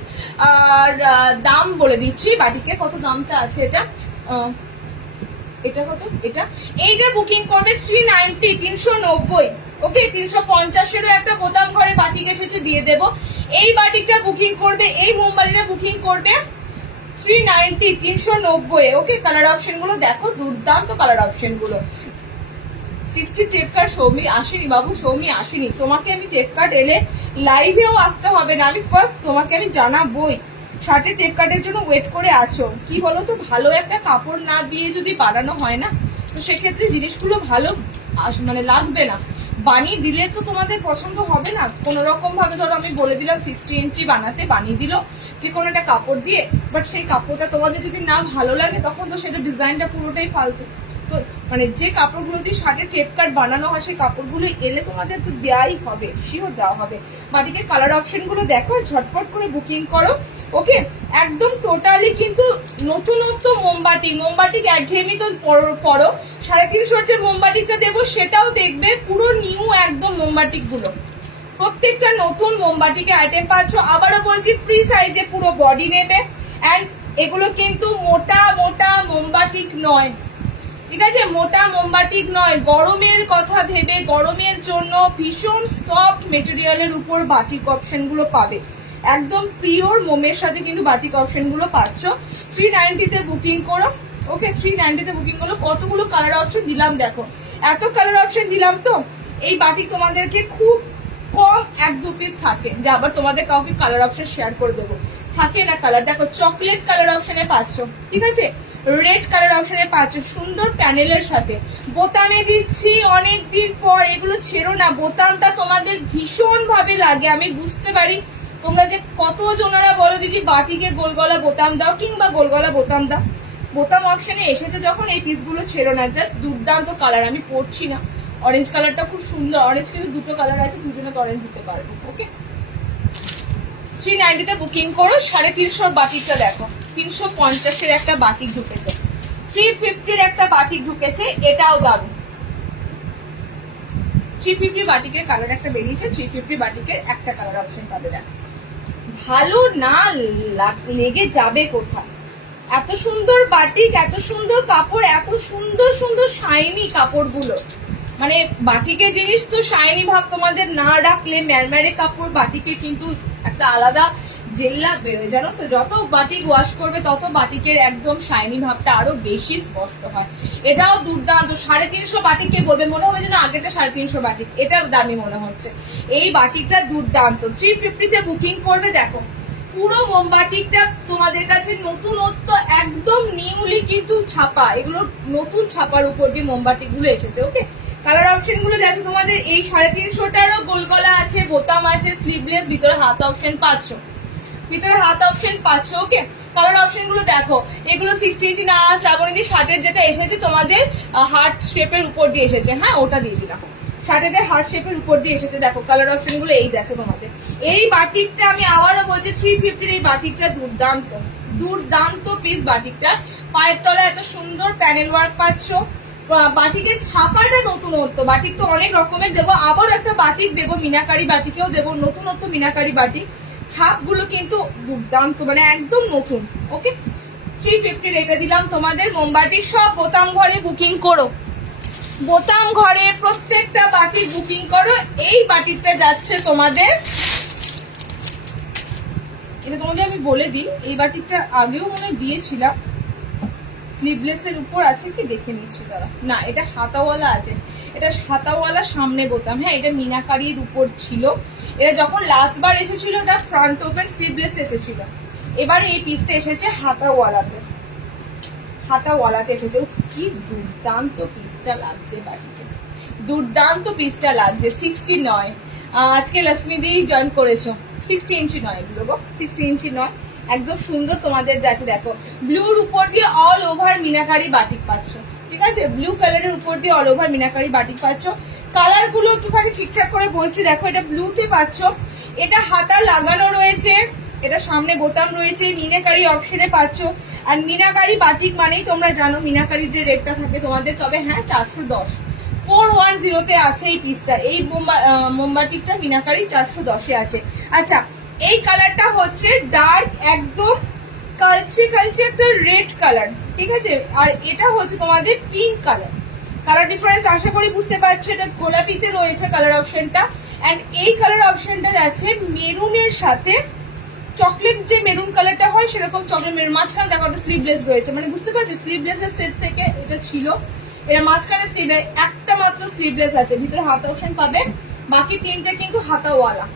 আর দাম বলে দিচ্ছি বাটিকে কত দামটা আছে, এটা কত, এইটা বুকিং করবে 390, 390। ওকে, 350-এরও একটা বোতাম ঘরে বাটিক এসেছে, দিয়ে দেবো। এই বাটিকটা বুকিং করবে, এই মোমবাটিটা বুকিং করবে 390, 390। ওকে, কালার অপশন গুলো দেখো, দুর্দান্ত কালার অপশন গুলো। 60 টেপ কার্ড সৌমি আসেনি বাবু, সৌমি আসেনি, তোমাকে আমি টেপ কার্ড এলে লাইভেও আসতে হবে না, আমি ফার্স্ট তোমাকে আমি জানাবোই। শার্টের টেপ কার্ডের জন্য ওয়েট করে আছো, কি বলো তো, ভালো একটা কাপড় না দিয়ে যদি বানানো হয় না তো সেক্ষেত্রে জিনিসগুলো ভালো মানে লাগবে না, বানিয়ে দিলে তো তোমাদের পছন্দ হবে না। কোন রকম ভাবে ধরো আমি বলে দিলাম 60 ইঞ্চি বানাতে, বানিয়ে দিল যে কোনো একটা কাপড় দিয়ে, বাট সেই কাপড়টা তোমাদের যদি না ভালো লাগে তখন তো সেটা ডিজাইনটা পুরোটাই ফালতু। তো মানে যে কাপড়গুলো দিয়ে শার্টের টেপ কাট বানানো হয় সেই কাপড়গুলো এলে তোমাদের তো দেওয়াই হবে, শিওর দেওয়া হবে। বাটিকে কালার অপশন গুলো দেখো, ঝটপট করে বুকিং করো। ওকে, একদম টোটালি কিন্তু নতুনত্ব মোমবাটিক একঘেয়েমি তো পড়ো, 350 যে মোমবাটিকটা দেবো সেটাও দেখবে পুরো নিউ একদম মোমবাটিক গুলো, প্রত্যেকটা নতুন মোমবাটিকে আইটেম পাচ্ছ। আবারও বলছি ফ্রি সাইজে পুরো বডি নেবে, অ্যান্ড এগুলো কিন্তু মোটা মোটা মোমবাটিক নয়, ঠিক আছে, মোটা মোমবাটিক নয়। গরমের কথা ভেবে, গরমের জন্য ভীষণ সফট মেটেরিয়ালের উপর বাটিক অপশন গুলো পাবে, একদম পিওর মোমের সাথে কিন্তু বাটিক অপশন গুলো পাচ্ছ। 390-তে বুকিং করো। ওকে, 390-তে বুকিং করো। কতগুলো কালার অপশন দিলাম দেখো, এত কালার অপশন দিলাম তো এই বাটিক তোমাদেরকে খুব কম 1-2 পিস থাকে, যে আবার তোমাদের কাউকে কালার অপশন শেয়ার করে দেবো, থাকে না কালার। দেখো চকলেট কালার অপশনে পাচ্ছ, ঠিক আছে, রেড কালার অপশনে পাচ্ছ, সুন্দর প্যানেলের সাথে বোতামে দিচ্ছি অনেকদিন পর, এগুলো ছেড়ো না, বোতামটা তোমাদের ভীষণ ভাবে লাগে, আমি বুঝতে পারি তোমরা যে কত জনেরা বলো দিদি বাটিকে গোলগলা বোতাম দাও কিংবা গোলগলা বোতাম দাও, বোতাম অপশনে এসেছে যখন এই পিসগুলো ছেড়ো না, জাস্ট দুর্দান্ত কালার। আমি পরছি না, অরেঞ্জ কালারটা খুব সুন্দর, অরেঞ্জ কিন্তু দুটো কালার আছে, দুজনে অরেঞ্জ দিতে পারবো। ওকে, 390-তে বুকিং করো। 350 বাটিকটা দেখো, 350-এর একটা বাটিক ঢুকেছে, 350-এর একটা বাটিক ঢুকেছে, এটাও দারুন। 350 বাটিকের কালার একটা বেরিয়েছে, 350 বাটিকের একটা কালার অপশন পাবে। দেখো ভালো না লেগে যাবে কোথায়, এত সুন্দর বাটিক, এত সুন্দর কাপড়, এত সুন্দর সুন্দর শাইনি কাপড়গুলো, মানে বাটিকের জিনিস তো শাইনি ভাব তোমাদের না রাখলে ম্যারম্যারে কাপড় বাটিকে কিন্তু একটা একটা আলাদা জেল্লা বেরোয়, জানো তো। যত বাটিক ওয়াশ করবে তত বাটিকের একদম শাইনি ভাবটা আরো বেশি স্পষ্ট হয়। এটাও দুর্দান্ত। 350 বাটিককে বলবে মনে হবে যেন আগেটা 350 বাটিক, এটার দামি মনে হচ্ছে। এই বাটিকটা দুর্দান্ত। 350 তে বুকিং করবে। দেখো পুরো মোমবাটিকটা তোমাদের কাছে নতুনত্ব, একদম নিউলি কিন্তু ছাপা, এগুলো নতুন ছাপার উপর দিয়ে মোমবাটিক গুলো এসেছে। ওকে, কালার অপশন গুলো যাচ্ছে তোমাদের এই 350টারও গোল গলা আছে, বোতাম আছে, স্লিভলেস, ভিতরে হাত অপশন পাচ্ছ, ভিতরে হাত অপশন পাচ্ছ। ওকে, কালার অপশন গুলো দেখো, এগুলো 60 না শ্রাবণীদের শার্টের যেটা এসেছে তোমাদের হার্ট শেপের উপর দিয়ে এসেছে, হ্যাঁ ওটা দিয়ে দিলাম। শার্টের হার্ট শেপের উপর দিয়ে এসেছে। দেখো কালার অপশন গুলো এই দেখো তোমাদের। এই বাটিকটা আমি আবারও বলছি 350 এই বাটিকটা দুর্দান্ত, দুর্দান্ত পিস বাটিকটা। পায়ের তলায় এত সুন্দর প্যানেল ওয়ার্ক পাচ্ছ। বাটিকের ছাপাটা নতুনত্ব, বাটিক তো অনেক রকমের দেবো, আবার একটা বাটিক দেবো, মিনাকারি বাটিকেও দেবো, নতুনত্ব মিনাকারি বাটিক। ছাপগুলো কিন্তু দুর্দান্ত, মানে একদম নতুন। ওকে, 350 রেটে দিলাম তোমাদের। মোমবাটি সব বোতাম ঘরে বুকিং করো, বোতাম ঘরে প্রত্যেকটা বাটি বুকিং করো। এই বাটিটা যাচ্ছে তোমাদের, এটা তোমাদের আমি বলে দিই, এই বাটিটা আগেও মনে দিয়েছিলাম, স্লিভলেস এর উপর আছে কি দেখে নিচ্ছি তারা, না এটা হাতাওয়ালা আছে, এটা হাতাওয়ালা সামনে বোতাম। হ্যাঁ এটা মিনাকারির উপর ছিল, এটা যখন লাস্ট বার এসেছিল এটা ফ্রন্ট ওপেন স্লিভলেস এসেছিল, এবারে এই পিসটা এসেছে হাতাওয়ালাতে, হাতাওয়ালাতে এসেছে। কি দুর্দান্ত পিসটা লাগছে বাটিকে, দুর্দান্ত পিসটা লাগছে। 60 নয়, আজকে লক্ষ্মী দি জয়েন করেছো, 60 ইঞ্চি নয় এগুলো গো, 60 ইঞ্চি নয়, একদম সুন্দর তোমাদের যাচ্ছে। দেখো ব্লুর উপর দিয়ে অল ওভার মিনাকারি বাটিক পাচ্ছ, ঠিক আছে, ব্লু কালারের উপর দিয়ে অল ওভার মিনাকারি বাটিক পাচ্ছ। কালার গুলো একটুখানি ঠিকঠাক করে বলছি। দেখো এটা ব্লুতে পাচ্ছ, এটা হাতা লাগানো রয়েছে, এটা সামনে বোতাম রয়েছে, মিনাকারি অপশনে পাচ্ছ। আর মিনাকারি বাটিক মানেই তোমরা জানো মিনাকারি যে রেটটা থাকে তোমাদের, তবে হ্যাঁ 410 410 তে আছে এই পিসটা, এই মোমবাটিকটা মিনাকারি 410 আছে। আচ্ছা এই কালারটা হচ্ছে ডার্ক একদম কালচে কালচে একটা রেড কালার, ঠিক আছে, আর এটা হচ্ছে তোমাদের পিঙ্ক কালার। কালার ডিফারেন্স আশা করি বুঝতে পারছো, এটা গোলাপিতে রয়েছে কালার অপশনটা, এন্ড এই কালার অপশনটা যাচ্ছে মেরুনের সাথে, চকলেট যে মেরুন কালারটা হয় সেরকম চকলেট মেরুন। মাঝখানে দেখো একটা স্লিভলেস রয়েছে, মানে বুঝতে পারছো স্লিভলেস এর সেট থেকে এটা ছিল, এটা মাঝখানে স্লিভলেস, একটা মাত্র স্লিভলেস আছে, ভিতরে হাতা অপশন পাবে, বাকি তিনটা কিন্তু হাতাওয়ালা,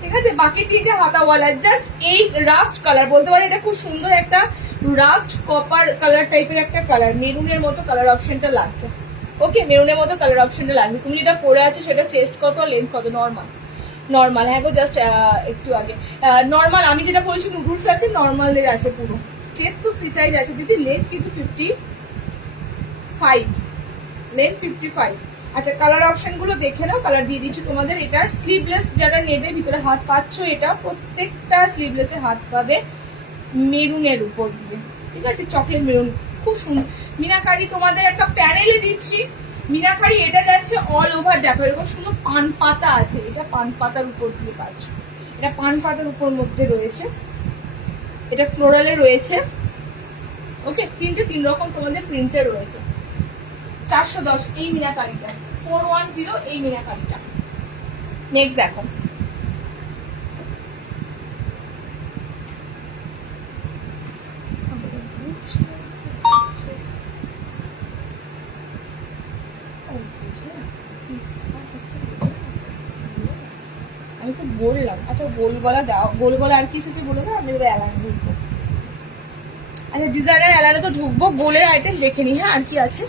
ঠিক আছে, বাকি তিনটে হাতাওয়ালা। জাস্ট এই রাস্ট কালার বলতে পারি, এটা খুব সুন্দর একটা রাস্ট কপার কালার টাইপের একটা কালার, মেরুনের মতো কালার অপশনটা লাগছে। ওকে, মেরুনের মতো কালার অপশনটা লাগবে। তুমি যেটা পরে আছো সেটা চেস্ট কত, লেন্থ কত? নর্মাল, নর্মাল, হ্যাঁ গো জাস্ট একটু আগে নর্মাল, আমি যেটা পরেছি নুডলস আছে, নর্মালের আছে পুরো, চেস্ট তো ফ্রি সাইজ আছে দিদি, লেন্থ কিন্তু 55, লেন্থ 55। আচ্ছা কালার অপশন গুলো দেখে নাও, কালার দিয়ে দিচ্ছি তোমাদের। এটার স্লিভলেস যারা নেবে ভিতরে হাত পাচ্ছ, এটা প্রত্যেকটা স্লিভলেসে হাত পাবে মেরুনের উপর দিয়ে, ঠিক আছে, চকলেট মেরুন, খুব সুন্দর মিনাকারি। তোমাদের একটা প্যানেলে দিচ্ছি মিনাকারি, এটা যাচ্ছে অল ওভার। দেখো এরকম সুন্দর পান পাতা আছে, এটা পান পাতার উপর দিয়ে পাচ্ছ, এটা পান পাতার উপর মধ্যে রয়েছে, এটা ফ্লোরালে রয়েছে। ওকে, তিনটে তিন রকম তোমাদের প্রিন্টে রয়েছে। 410 এই মিনাকারিটা, 410 এই মিনাকারিটা। নেক্সট দেখো আমি তো বললাম। আচ্ছা গোল গলা দাও, গোল গলা আর কি এসেছে বলে দাও, আমি এবার অ্যালান ঢুকবো। আচ্ছা ডিজাইনার অ্যালানে তো ঢুকবো, গোলের আইটেম দেখে নি, হ্যাঁ আর কি আছে,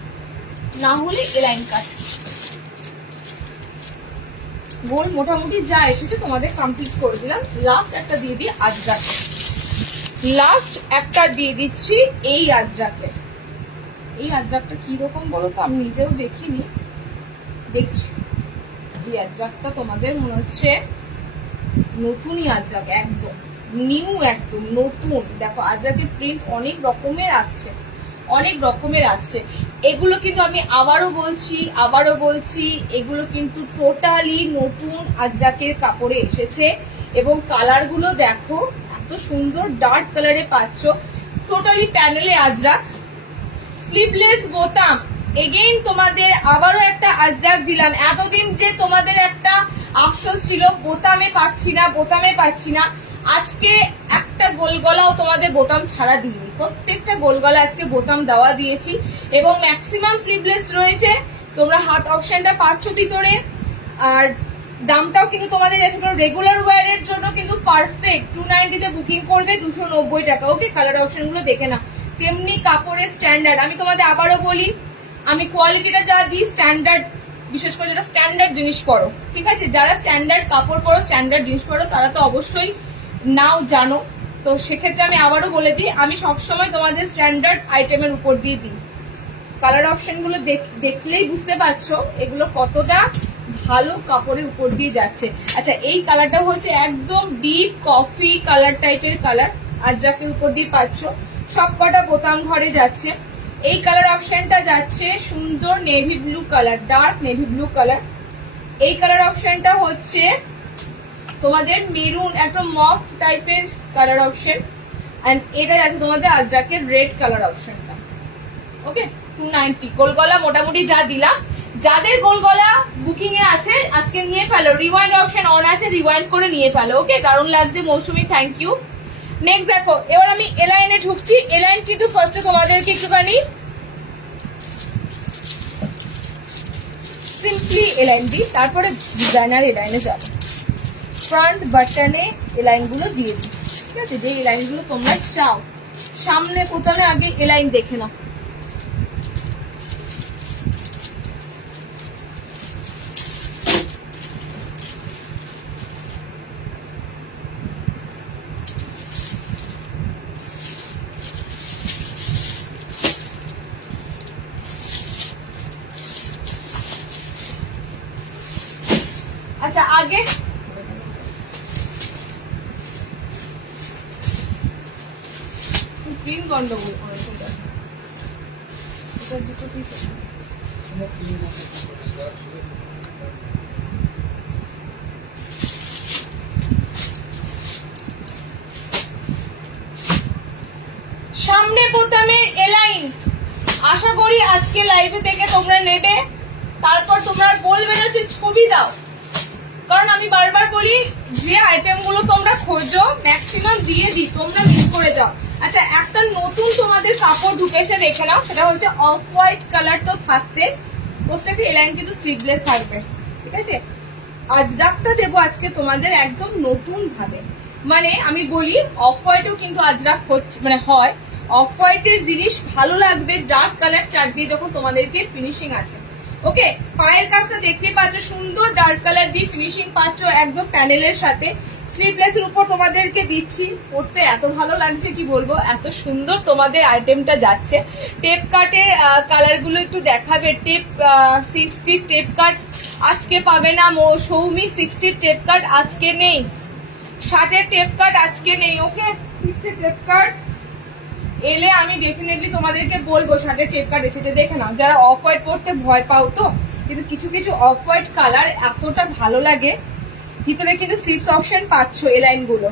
না হলে এলাইন কাট। গোল মোটামুটি যা এসেছে তোমাদের কমপ্লিট করে দিলাম। লাস্ট একটা দিয়ে দিই আজরাকের, লাস্ট একটা দিয়ে দিচ্ছি এই আজরাকের। এই আজরাকটা কিরকম বলো তো, আমি নিজেও দেখিনি, দেখছি। এই আজরাকটা তোমাদের মনে হচ্ছে নতুনই আজরাক, একদম নিউ, একদম নতুন। দেখো আজরাকের প্রিন্ট অনেক রকমের আসছে, অনেক রকমের আসছে। এগুলো কিন্তু আমি আবারও বলছি এগুলো কিন্তু টোটালি নতুন আজরাকের কাপড়ে এসেছে, এবং কালার গুলো দেখো এত সুন্দর ডার্ক কালারে পাচ্ছ, টোটালি প্যানেলে আজরাক, স্লিভলেস বোতাম, এগেইন তোমাদের আবারও একটা আজরাক দিলাম। এতদিন যে তোমাদের একটা আফসোস ছিল বোতামে পাচ্ছি না, আজকে একটা গোলগলাও তোমাদের বোতাম ছাড়া দিইনি, প্রত্যেকটা গোলগলা আজকে বোতাম দেওয়া দিয়েছি এবং ম্যাক্সিমাম স্লিভলেস রয়েছে। তোমরা হাত অপশনটা পাচ্ছ ভিতরে, আর দামটাও কিন্তু তোমাদের যাচ্ছে রেগুলার ওয়্যারের জন্য কিন্তু পারফেক্ট। 290 তে বুকিং করবে, 290 টাকা। ওকে, কালার অপশনগুলো দেখে না। তেমনি কাপড়ের স্ট্যান্ডার্ড, আমি তোমাদের আবারও বলি, আমি কোয়ালিটিটা যা দিই স্ট্যান্ডার্ড, বিশেষ করে যারা স্ট্যান্ডার্ড জিনিস পরো, ঠিক আছে, যারা স্ট্যান্ডার্ড কাপড় পরো, স্ট্যান্ডার্ড জিনিস পরো, তারা তো অবশ্যই নাও জানো। তো সেক্ষেত্রে আমি আবারও বলে দিই, আমি সবসময় তোমাদের স্ট্যান্ডার্ড আইটেমের উপর দিয়ে দিই। কালার অপশনগুলো দেখলেই বুঝতে পারছো এগুলো কতটা ভালো কাপড়ের উপর দিয়ে যাচ্ছে। আচ্ছা, এই কালারটা হচ্ছে একদম ডিপ কফি কালার টাইপের কালার, আজরাকের উপর দিয়ে পাচ্ছ। সব কটা বোতাম ঘরে যাচ্ছে। এই কালার অপশনটা যাচ্ছে সুন্দর navy blue colour, dark navy blue colour. এই কালার অপশনটা হচ্ছে তোমাদের মেরুন, একটা মফ টাইপের কালার অপশন। এন্ড এটা যাচ্ছে তোমাদের আজরাকের রেড কালার অপশনটা। ওকে, 290। গোলগলা মোটামুটি যা দিলাম, যাদের গোলগলা বুকিং এ আছে আজকে নিয়ে ফেলো। রিওয়াইন্ড অপশন অন আছে, রিওয়াইন্ড করে নিয়ে ফেলো। ওকে, দারুণ লাগছে মৌসুমি, থ্যাংক ইউ। নেক্সট দেখো, এবার আমি এলাইনে ঢুকছি। এলাইন কিন্তু ফার্স্টে তোমাদেরকে একটুখানি সিম্পলি এলাইন দিই, তারপরে ডিজাইনার এলাইনে যাব। ফ্রন্ট বাটনে এলাইন গুলো দিয়ে দিই, ঠিক আছে, যে এলাইন গুলো তোমরা চাও। সামনে কোথাও আগে এলাইন দেখে নাও। আচ্ছা, আগে প্রিন্ট গন্ডগোল করেছে, এটা দুটো পিস আছে। সামনে বোতামে এলাইন আশা করি আজকে লাইভে থেকে তোমরা নেবে। তারপর তোমরা বলবে না যে ছবি দাও, কারণ আমি বারবার বলি যে আইটেম গুলো তোমরা খোঁজো ম্যাক্সিমাম দিয়ে দিই, তোমরা মিস করে যাও। আচ্ছা, একটা নতুন তোমাদের কাপড় ঢুকেছে দেখে নাও, সেটা হচ্ছে অফ হোয়াইট কালার। তো থাকছে প্রত্যেকটা এলাইন কিন্তু স্লিভলেস থাকবে, ঠিক আছে। আজরাকটা দেবো আজকে তোমাদের একদম নতুন ভাবে। মানে আমি বলি অফ হোয়াইটেও কিন্তু আজরাক হচ্ছে, মানে হয়। অফ হোয়াইটের জিনিস ভালো লাগবে ডার্ক কালার চার দিয়ে যখন তোমাদেরকে ফিনিশিং আছে। ওকে, পায়ের কাজটা দেখতে পাচ্ছ সুন্দর ডার্ক কালার দিয়ে ফিনিশিং পাচ্ছ একদম প্যানেলের সাথে। স্লিভলেস এর উপর তোমাদেরকে দিচ্ছি, পরতে এত ভালো লাগছে কি বলবো, এত সুন্দর তোমাদের আইটেমটা যাচ্ছে। টেপ কাটের কালার গুলো একটু দেখাবে। টেপ 60 টেপ কাট আজকে পাবে না সৌমি, 60 টেপ কাট আজকে নেই, 60 টেপ কাট আজকে নেই। ওকে, 60 টেপ কাট এলে আমি ডেফিনেটলি তোমাদেরকে বলবো 60 টেপ কাট এসেছে, দেখে নাও। যারা অফ হোয়াইট পরতে ভয় পাও তো, কিন্তু কিছু কিছু অফ হোয়াইট কালার এতটা ভালো লাগে। ভিতরে কিন্তু স্লিভস অপশন পাচ্ছ এলাইন গুলো।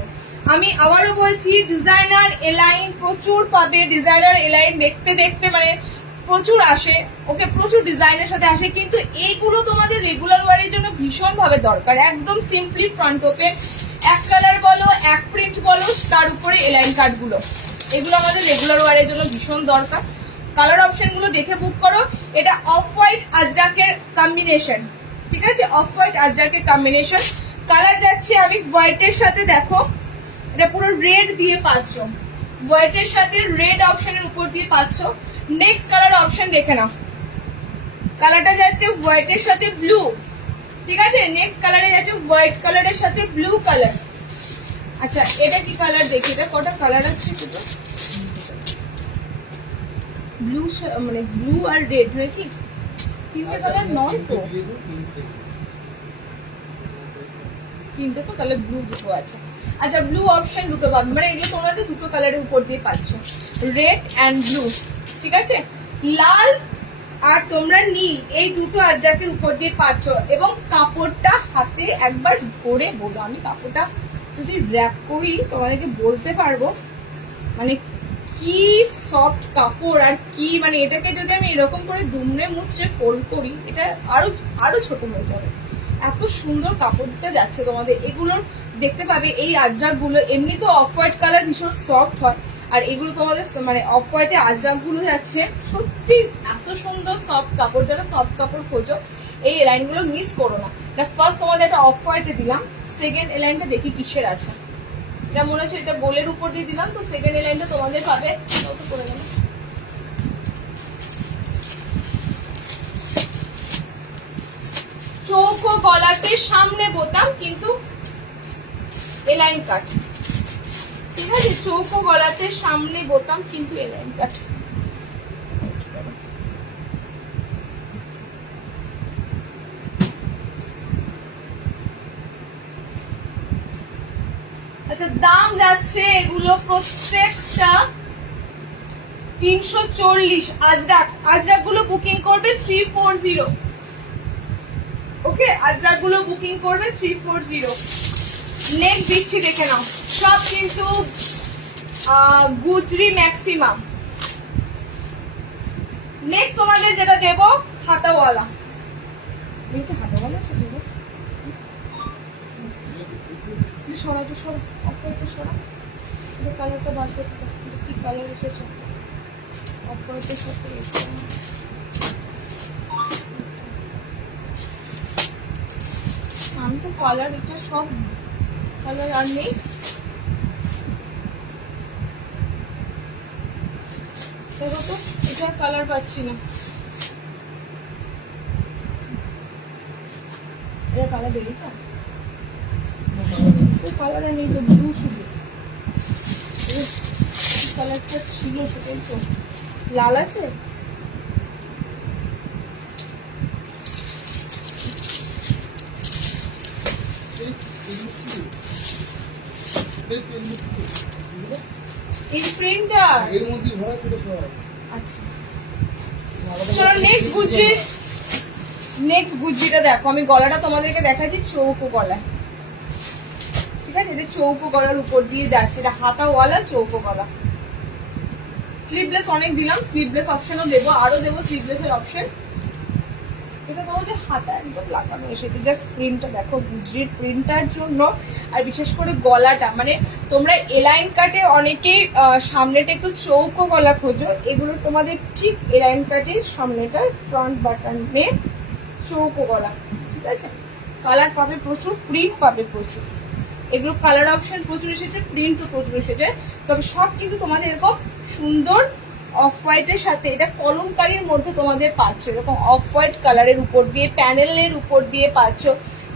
আমি আবারও বলছি, ডিজাইনার এলাইন প্রচুর পাবে। ডিজাইনার এলাইন দেখতে দেখতে মানে প্রচুর আসে। ওকে, প্রচুর ডিজাইনের সাথে আসে, কিন্তু এইগুলো তোমাদের রেগুলার ওয়ারের জন্য ভীষণ ভাবে দরকার। একদম সিম্পলি ফ্রন্ট ওপেন, এক কালার বলো, এক প্রিন্ট বলো, তার উপরে এলাইন কাট গুলো, এগুলো আমাদের রেগুলার ওয়ারের জন্য ভীষণ দরকার। কালার অপশন গুলো দেখে বুক করো। এটা অফ হোয়াইট আজরাকের কম্বিনেশন, ঠিক আছে, অফ হোয়াইট আজরাকের কম্বিনেশন। কালার যাচ্ছে আমি হোয়াইটের সাথে, দেখো এটা পুরো রেড দিয়ে পাচ্ছ, হোয়াইটের সাথে রেড অপশনের উপর দিয়ে পাচ্ছ। নেক্সট কালার অপশন দেখে নাও, কালারটা যাচ্ছে হোয়াইটের সাথে ব্লু, ঠিক আছে। নেক্সট কালারে যাচ্ছে হোয়াইট কালারের সাথে ব্লু কালার। আচ্ছা, এটা কি কালার দেখি, এটা কটা কালার আছে, ব্লু মানে ব্লু আর রেড নাকি, তিনটে কালার নয় তো, তিনটে তো, তাহলে ব্লু দুটো আছে। আচ্ছা, ব্লু অপশন দুটো পাবে, মানে এগুলো তোমাদের দুটো কালারের উপর দিয়ে পাচ্ছ, রেড অ্যান্ড ব্লু, ঠিক আছে। লাল আর তোমরা নীল, এই দুটো আজরাকের উপর দিয়ে পাচ্ছ। এবং কাপড়টা হাতে একবার ধরে বলো, আমি কাপড়টা যদি র্যাপ করি তোমাদেরকে বলতে পারবো মানে কি সফট কাপড় আর কি মানে এটাকে যদি আমি এরকম করে দুমড়ে মুচড়ে ফোল্ড করি এটা আরো আরো ছোট হয়ে যাবে। এত সুন্দর কাপড়টা যাচ্ছে তোমাদের। এগুলোর দেখতে পাবে এই আজরাক গুলো এমনি তো অফ হোয়াইট কালার ভীষণ সফট হয়, আর এগুলো তোমাদের মানে অফ হোয়াইটে আজরাক গুলো যাচ্ছে সত্যি এত সুন্দর সফট কাপড়। যারা সফট কাপড় খোঁজো এই এলাইন গুলো মিস করো না। এটা ফার্স্ট তোমাদের একটা অফ হোয়াইটে দিলাম, সেকেন্ড এলাইনটা দেখি কিসের আছে। এটা মনে হচ্ছে এটা গোলের উপর দিয়ে দিলাম, তো সেকেন্ড এলাইনটা তোমাদের পাবে করে গেল চৌকো গলাতে সামনে বোতাম কিন্তু এলাইন কাট। ঠিক আছে, চৌকো গলাতে সামনে বোতাম কিন্তু এলাইন কাট। আচ্ছা, দাম যাচ্ছে এগুলো প্রত্যেকটা 340। আজরাক, আজরাক গুলো বুকিং করবে 340। ওকে, আজরাক গুলো বুকিং করবে 340। নেক্সট দিচ্ছি দেখে নাও, সব কিন্তু গুজরি ম্যাক্সিমাম। নেক্সট তোমাদের যেটা দেব হাতাওয়ালা। হাতাওয়ালা আছে সরা, একটু সরা, একটু সরা। কালারটা বার করতে কি কালার এসেছে অপরের সাথে। আমি তো কালার এটা সব কালার আর নেই। দেখো তো এটার কালার পাচ্ছি না, এটার কালার বেরিয়েছে কালার নেই তো, ব্লু শুধু কালারটা ছিল সেটাই তো। লাল আছে? আচ্ছা চলো নেক্সট গুজরি। নেক্সট গুজরিটা দেখো, আমি গলাটা তোমাদেরকে দেখাচ্ছি চৌকো গলা। ঠিক আছে, এটা চৌকো গলার উপর দিয়ে যাচ্ছে, এটা হাতাওয়ালা চৌকো গলা। স্লিভলেস অনেক দিলাম, স্লিভলেস অপশনও দেবো, আরো দেবো স্লিভলেস এর অপশন। এটা তোমাদের হাতা একদম লাগানো এসেছে, জাস্ট প্রিন্টটা দেখো, গুজরির প্রিন্টার জন্য। আর বিশেষ করে গলাটা মানে তোমরা এলাইন কাটে অনেকেই সামনেটা একটু চৌকো গলা খোঁজো, এগুলো তোমাদের ঠিক এলাইন কাটে সামনেটা ফ্রন্ট বাটনে চৌকো গলা। ঠিক আছে, কালার পাবে প্রচুর, প্রিন্ট পাবে প্রচুর। এগুলো কালার অপশন প্রচুর এসেছে, প্রিন্টও প্রচুর এসেছে। তবে সব কিন্তু তোমাদের এরকম সুন্দর অফ হোয়াইটের সাথে, এটা কলমকারীর মধ্যে তোমাদের পাচ্ছ, এরকম অফ হোয়াইট কালারের উপর দিয়ে প্যানেলের উপর দিয়ে পাচ্ছ,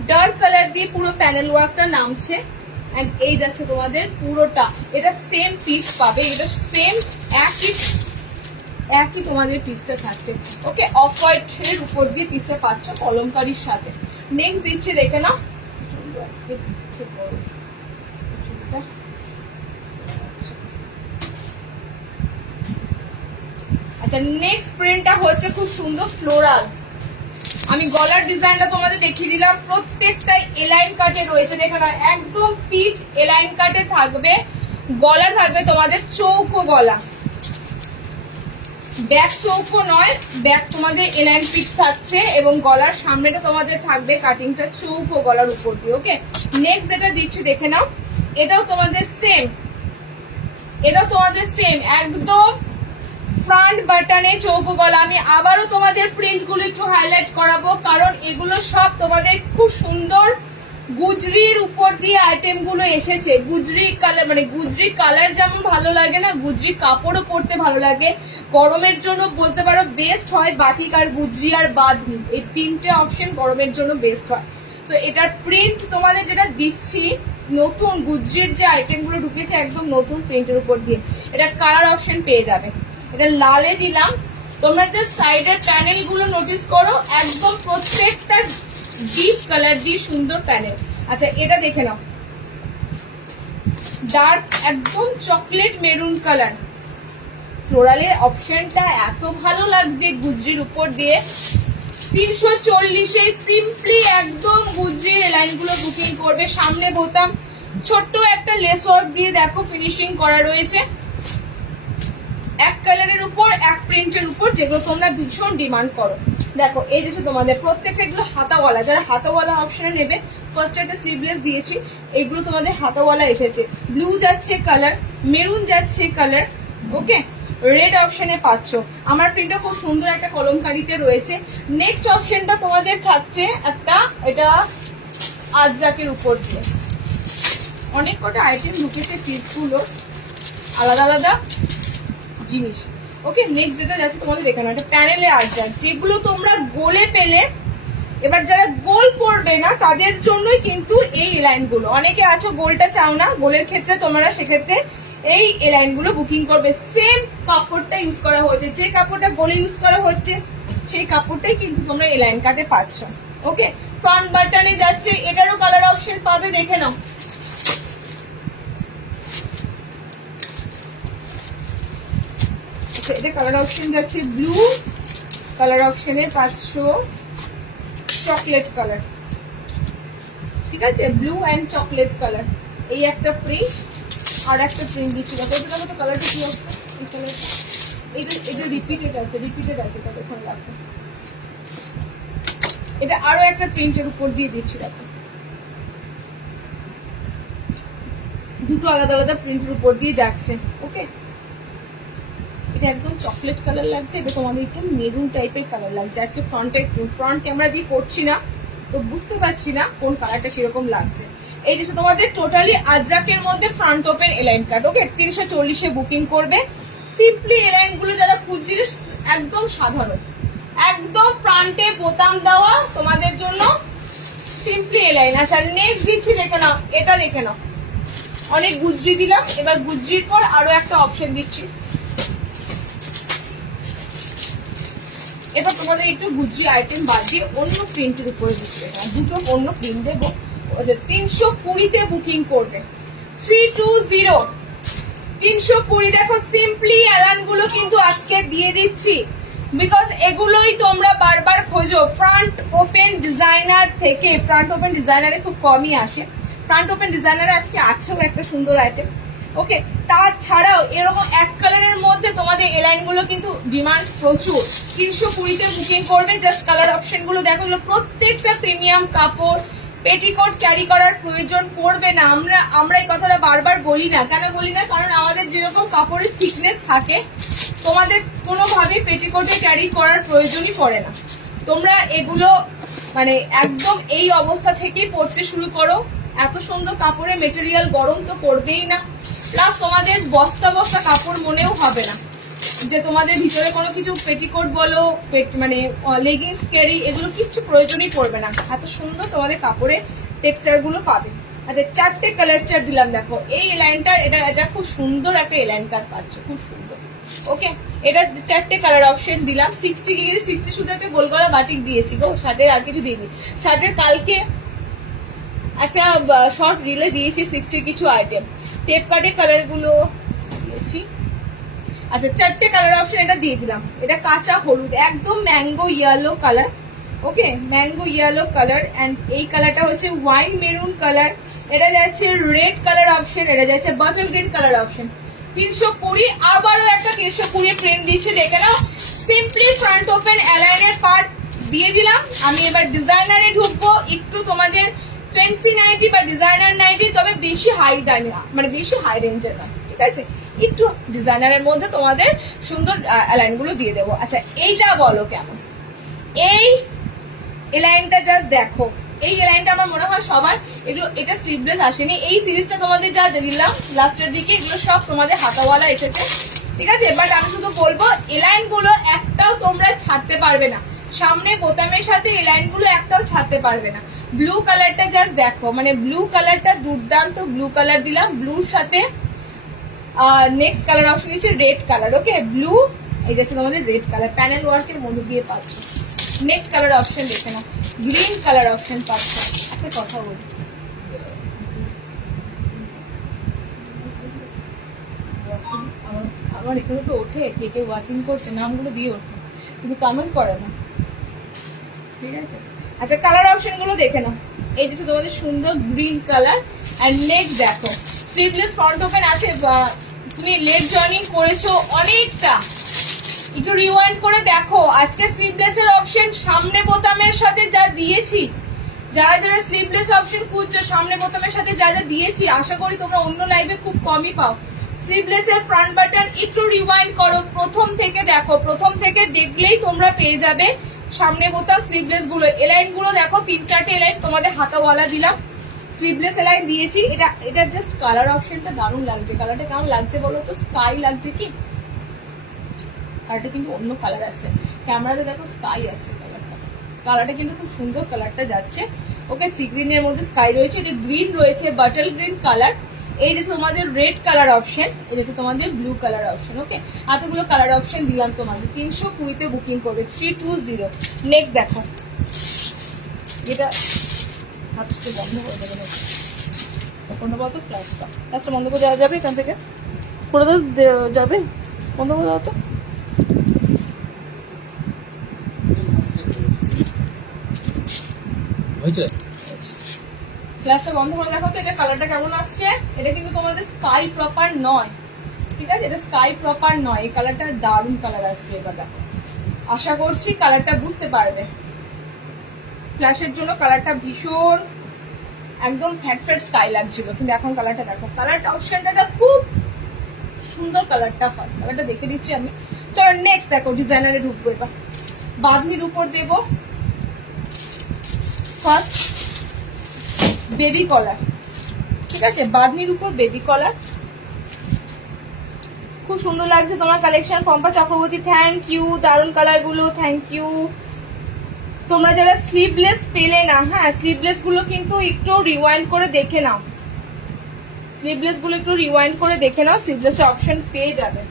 ডার্ক কালার দিয়ে পুরো প্যানেল ওয়ার্কটা নামছে। এন্ড এই যাচ্ছে তোমাদের পুরোটা, এটা সেম পিস পাবে, এটা সেম একই তোমাদের পিসটা থাকছে। ওকে, অফ হোয়াইটের উপর দিয়ে পিসটা পাচ্ছ কলমকারীর সাথে। নেক্সট দিচ্ছে দেখে না, আচ্ছা নেক্সট প্রিন্টটা হচ্ছে খুব সুন্দর ফ্লোরাল। আমি গলার ডিজাইনটা তোমাদের দেখিয়ে দিলাম, প্রত্যেকটাই এলাইন কাটে রয়েছে। দেখো না, একদম ফিট এলাইন কাটে থাকবে, গলা থাকবে তোমাদের চৌকো গলা, ব্যাক চৌকো নয়, ব্যাক তোমাদের এলাইন ফিট থাকছে এবং গলার সামনেটা তোমাদের থাকবে কাটিংটা চৌকো গলার উপর দিয়ে। ওকে, নেক্সট যেটা দিচ্ছি দেখে নাও, এটাও তোমাদের সেম, এটাও তোমাদের সেম একদম ফ্রন্ট বাটনে চৌকো গলা। আমি আবারও তোমাদের প্রিন্ট গুলো একটু হাইলাইট করাবো, কারণ এগুলো সব তোমাদের খুব সুন্দর গুজরির উপর দিয়ে আইটেম গুলো এসেছে। গুজরি কালার মানে গুজরি কালার যেমন ভালো লাগে না, গুজরি কাপড়ও পরতে ভালো লাগে। গরমের জন্য বলতে পারো বেস্ট হয় বাটিক আর গুজরি আর বাঁধনি, এই তিনটে অপশন গরমের জন্য বেস্ট হয়। তো এটার প্রিন্ট তোমাদের যেটা দিচ্ছি নতুন গুজরির যে আইটেম গুলো ঢুকেছে একদম নতুন প্রিন্টের উপর দিয়ে, এটা কালার অপশন পেয়ে যাবে। এটা লালে দিলাম, তোমরা যে সাইডের প্যানেল গুলো নোটিস করো, একদম প্রত্যেকটা ডিপ কালার দিয়ে সুন্দর প্যানেল। আচ্ছা এটা দেখে নাও, ডার্ক একদম চকলেট মেরুন কালার, ফ্লোরালের অপশনটা এত ভালো লাগছে গুজরির উপর দিয়ে। 340-এ সিম্পলি একদম গুজরির লাইন গুলো বুকিং করবে। সামনে বোতাম ছোট্ট একটা লেস ওয়ার্ক দিয়ে দেখো ফিনিশিং করা রয়েছে। এক কালারের উপর এক প্রিন্টের উপর, যেগুলো তোমরা ভীষণ ডিমান্ড করো। দেখো এই যে তোমাদের প্রত্যেকটা এগুলো হাতাওয়ালা, যারা হাতাওয়ালা অপশনে নেবে, ফার্স্ট একটা স্লিভলেস দিয়েছি, এগুলো তোমাদের হাতাওয়ালা এসেছে। ব্লু যাচ্ছে কালার, মেরুন যাচ্ছে কালার, ওকে, রেড অপশনে পাচ্ছ। আমার প্রিন্টটা খুব সুন্দর একটা কলমকারিতে রয়েছে। নেক্সট অপশনটা তোমাদের থাকছে একটা, এটা আজরাকের উপর দিয়ে অনেক কটা আইটেম ঢুকেছে, পিসগুলো আলাদা আলাদা জিনিস। ওকে, নেক্সট যেটা যাচ্ছে তোমাদের দেখানো, একটা প্যানেলে আজরাক, যেগুলো তোমরা গোলে পেলে, এবার যারা গোল পড়বে না তাদের জন্যই কিন্তু এই লাইনগুলো। অনেকে আছো গোলটা চাও না, গোলের ক্ষেত্রে তোমরা সেক্ষেত্রে এই লাইনগুলো বুকিং করবে। সেম কাপড়টা ইউজ করা হয়েছে, যে কাপড়টা গোলে ইউজ করা হচ্ছে সেই কাপড়টাই কিন্তু তোমরা এই লাইন কাটে পাচ্ছ। ওকে, ফ্রন্ট বাটনে যাচ্ছে, এটারও কালার অপশন পাবে, দেখে নাও। এটা কালার অপশন যাচ্ছে ব্লু, কালার অপশনে পাচ্ছ চকলেট কালার, ঠিক আছে, ব্লু অ্যান্ড চকলেট কালার। এই একটা প্রিন্ট, আর একটা প্রিন্ট দিচ্ছি, দেখো তো কালারটা কি হচ্ছে, এই কালারটা, এটা রিপিটেড আছে ততক্ষণ রাখো। এটা আরো একটা প্রিন্টের উপর দিয়ে দিচ্ছি, দেখো দুটো আলাদা আলাদা প্রিন্টের উপর দিয়ে যাচ্ছে। ওকে, এটা একদম চকলেট কালার লাগছে, এটা তোমাদের একটু মেরুন টাইপের কালার লাগছে। আজকে ফ্রন্ট ক্যামেরা দিয়ে করছি না, তো বুঝতে পারছি না কোন কালারটা কিরকম লাগছে। এই যে তোমাদের টোটালি আজরাকের মধ্যে ফ্রন্ট ওপেন এলাইন কাট। ওকে, 340-এ বুকিং করবে। সিম্পলি এলাইন গুলো যারা খুঁজছিলে, একদম সাধারণ, একদম ফ্রন্টে বোতাম দেওয়া তোমাদের জন্য সিম্পলি এলাইন। আচ্ছা, নেক্সট দিচ্ছি, দেখে নাও, এটা দেখে নাও। অনেক গুজরি দিলাম, এবার গুজরির পর আরো একটা অপশন দিচ্ছি। এবার তোমাদের একটু গুজরি আইটেম বাদ দিয়ে অন্য প্রিন্টের উপরে দিচ্ছি, দুটো অন্য প্রিন্ট দেবো। 320-তে বুকিং করবে, 320 320। দেখো সিম্পলি অ্যালান গুলো কিন্তু আজকে দিয়ে দিচ্ছি, বিকজ এগুলোই তোমরা বারবার খোঁজো ফ্রন্ট ওপেন ডিজাইনার থেকে। ফ্রন্ট ওপেন ডিজাইনারে খুব কমই আসে, ফ্রন্ট ওপেন ডিজাইনারে আজকে আছেও একটা সুন্দর আইটেম। ওকে, তাছাড়াও এরকম এক কালারের মধ্যে তোমাদের এলাইন গুলো কিন্তু ডিমান্ড প্রচুর। 320-তে বুকিং করবে। জাস্ট কালার অপশন গুলো দেখো, প্রত্যেকটা প্রিমিয়াম কাপড়। পেটিকোট ক্যারি করার প্রয়োজন পড়বে না। আমরা এই কথাটা বারবার বলি না, কেন বলি না, কারণ আমাদের যেরকম কাপড়ের থিকনেস থাকে, তোমাদের কোনোভাবে পেটিকোটে ক্যারি করার প্রয়োজনই পড়ে না। তোমরা এগুলো মানে একদম এই অবস্থা থেকেই পড়তে শুরু করো। এত সুন্দর কাপড়ের মেটেরিয়াল গরম তো করবেই না, প্লাস তোমাদের বস্তা বস্তা কাপড় মনেও হবে না যে তোমাদের ভিতরে কোনো কিছু পেটিকোট বলো, মানে লেগিংস ক্যারি, এগুলো কিচ্ছু প্রয়োজনই পড়বে না। এত সুন্দর তোমাদের কাপড়ের টেক্সচার গুলো পাবে। আচ্ছা, 4টে কালার চার্ট দিলাম, দেখো এই এলাইনটার, এটা খুব সুন্দর একটা এলাইন কাট পাচ্ছ, খুব সুন্দর। ওকে, এটা 4টে কালার অপশন দিলাম। 60 শুধু একটা গোলগলা বাটিক দিয়েছি গো, শার্টের আর কিছু দিইনি। শার্টের কালকে একটা শর্ট রিলে দিয়েছি 60 কিছু আইটেম। টেপ কাটে কালার গুলো দিয়েছি। আচ্ছা, 4টে কালার অপশন এটা দিয়ে দিলাম। এটা কাঁচা হলুদ, একদম mango yellow colour. Okay, mango yellow colour, and এই কালারটা হচ্ছে ওয়াইন মেরুন কালার। এটা যাচ্ছে রেড কালার অপশন, এটা যাচ্ছে বটল গ্রিন কালার অপশন। 320, আবারও একটা 320 প্রিন্ট দিচ্ছি, দেখে নাও। সিম্পলি ফ্রন্ট ওপেন অ্যালাইনের পার্ট দিয়ে দিলাম। আমি এবার ডিজাইনারে ঢুকবো। একটু তোমাদের ফ্যান্সি নাইটি বা ডিজাইনার নাইটি, তবে বেশি হাই দামি না, মানে বেশি হাই রেঞ্জের না, ঠিক আছে, একটু ডিজাইনারের মধ্যে তোমাদের সুন্দর অ্যালাইন গুলো দিয়ে দেবো। আচ্ছা, এইটা বলো কেমন, এই এলাইনটা জাস্ট দেখো। এই এলাইনটা আমার মনে হয় সবার, এগুলো এটা স্লিভলেস আসেনি। এই সিরিজটা তোমাদের যা দিলাম লাস্টের দিকে, এগুলো সব তোমাদের হাতাওয়ালা এসেছে, ঠিক আছে। বাট আমি শুধু বলবো, এলাইন গুলো একটাও তোমরা ছাড়তে পারবে না, সামনে বোতামের সাথে এলাইন গুলো একটাও ছাড়তে পারবে না। ব্লু কালারটা জাস্ট দেখো, মানে ব্লু কালারটা দুর্দান্ত ব্লু কালার দিলাম। ব্লুর সাথে নেক্সট কালার অপশন দিচ্ছে রেড কালার। ওকে, ব্লু, এই যাচ্ছে তোমাদের রেড কালার, প্যানেল ওয়ার্কের মধ্যে দিয়ে পাচ্ছ। নেক্সট কালার অপশন দেখে নাও, গ্রিন কালার অপশন পাচ্ছ। একটা কথা বলি, আমার এখানে তো ওঠে কে কে ওয়াচিং করছে, নামগুলো দিয়ে ওঠে, কিন্তু কমেন্ট করে না, ঠিক আছে। আচ্ছা, কালার অপশন গুলো দেখে নাও। এই যে তোমাদের সুন্দর গ্রিন কালার। এন্ড নেক্সট দেখো, স্লিভলেস ফ্রন্ট ওপেন আছে, তুমি লেট জয়েনিং করেছো অনেকটা, একটু রিওয়াইন্ড করে দেখো। আজকে স্লিভলেস এর অপশন সামনে বোতামের সাথে যা দিয়েছি, যারা যারা স্লিভলেস অপশন খুঁজছো সামনে বোতামের সাথে যা যা দিয়েছি, আশা করি তোমরা অন্য লাইভে খুব কমই পাও। স্লিভলেস এর ফ্রন্ট বাটন একটু রিওয়াইন্ড করো, প্রথম থেকে দেখো, প্রথম থেকে দেখলেই তোমরা পেয়ে যাবে সামনে বোতাম স্লিভলেস গুলো। এলাইন গুলো দেখো, 3-4টে এলাইন তোমাদের হাতাওয়ালা দিলাম, স্লিভলেস এলাইন দিয়েছি। এটা জাস্ট কালার অপশনটা দারুণ লাগছে। কালারটা কেমন লাগছে বলো তো? স্কাই লাগছে কি? আর এটা কিন্তু অন্য কালার আসছে, ক্যামেরাতে দেখো স্কাই আসছে কালারটা। কালারটা কিন্তু খুব সুন্দর কালারটা যাচ্ছে। ওকে, সি গ্রিনের মধ্যে স্কাই রয়েছে, এটা গ্রিন রয়েছে, বাটার গ্রিন কালার। এই যে তোমাদের রেড কালার অপশন, এটা হচ্ছে তোমাদের ব্লু কালার অপশন। ওকে, এতগুলো কালার অপশন দিলাম তোমাদের। 320-তে বুকিং করবে, 320। নেক্সট দেখো, এটা হাতটা বন্ধ করে দেবে, কোনটা বলতো? ফ্ল্যাশটা বন্ধ করে দেওয়া যাবে এখান থেকে, করে দেওয়া যাবে, বন্ধ করে দেওয়া তো। ফ্ল্যাশটা বন্ধ করে দেখো তো এটা কালারটা কেমন আসছে। এটা কিন্তু তোমাদের স্কাই প্রপার নয়, ঠিক আছে? এটা স্কাই প্রপার নয়, এই কালারটা দারুণ কালার আসবে। এবার দেখো, আশা করছি কালারটা বুঝতে পারবে। ফ্ল্যাশের জন্য কালারটা ভীষণ একদম ফ্যাট ফ্যাট স্কাই লাগছিল, কিন্তু এখন কালারটা দেখো, কালারটা অপশনটা খুব সুন্দর কালারটা হয়। কালারটা দেখে দিচ্ছি আমি। চলো নেক্সট দেখো, ডিজাইনারে ঢুকবো। এবার বাঁধনির উপর দেব ফার্স্ট বেবি কলার, ঠিক আছে? বাঁধনির উপর বেবি কলার খুব সুন্দর লাগছে তোমার collection. Pompa Chakraborty, thank you, দারুণ কালার গুলো, থ্যাংক ইউ। তোমরা যারা স্লিভলেস পেলে না, হ্যাঁ স্লিভলেস গুলো কিন্তু একটু রিওয়াইন্ড করে দেখে নাও, স্লিভলেস গুলো একটু রিওয়াইন্ড করে দেখে নাও, স্লিভলেস অপশন পেয়ে যাবে।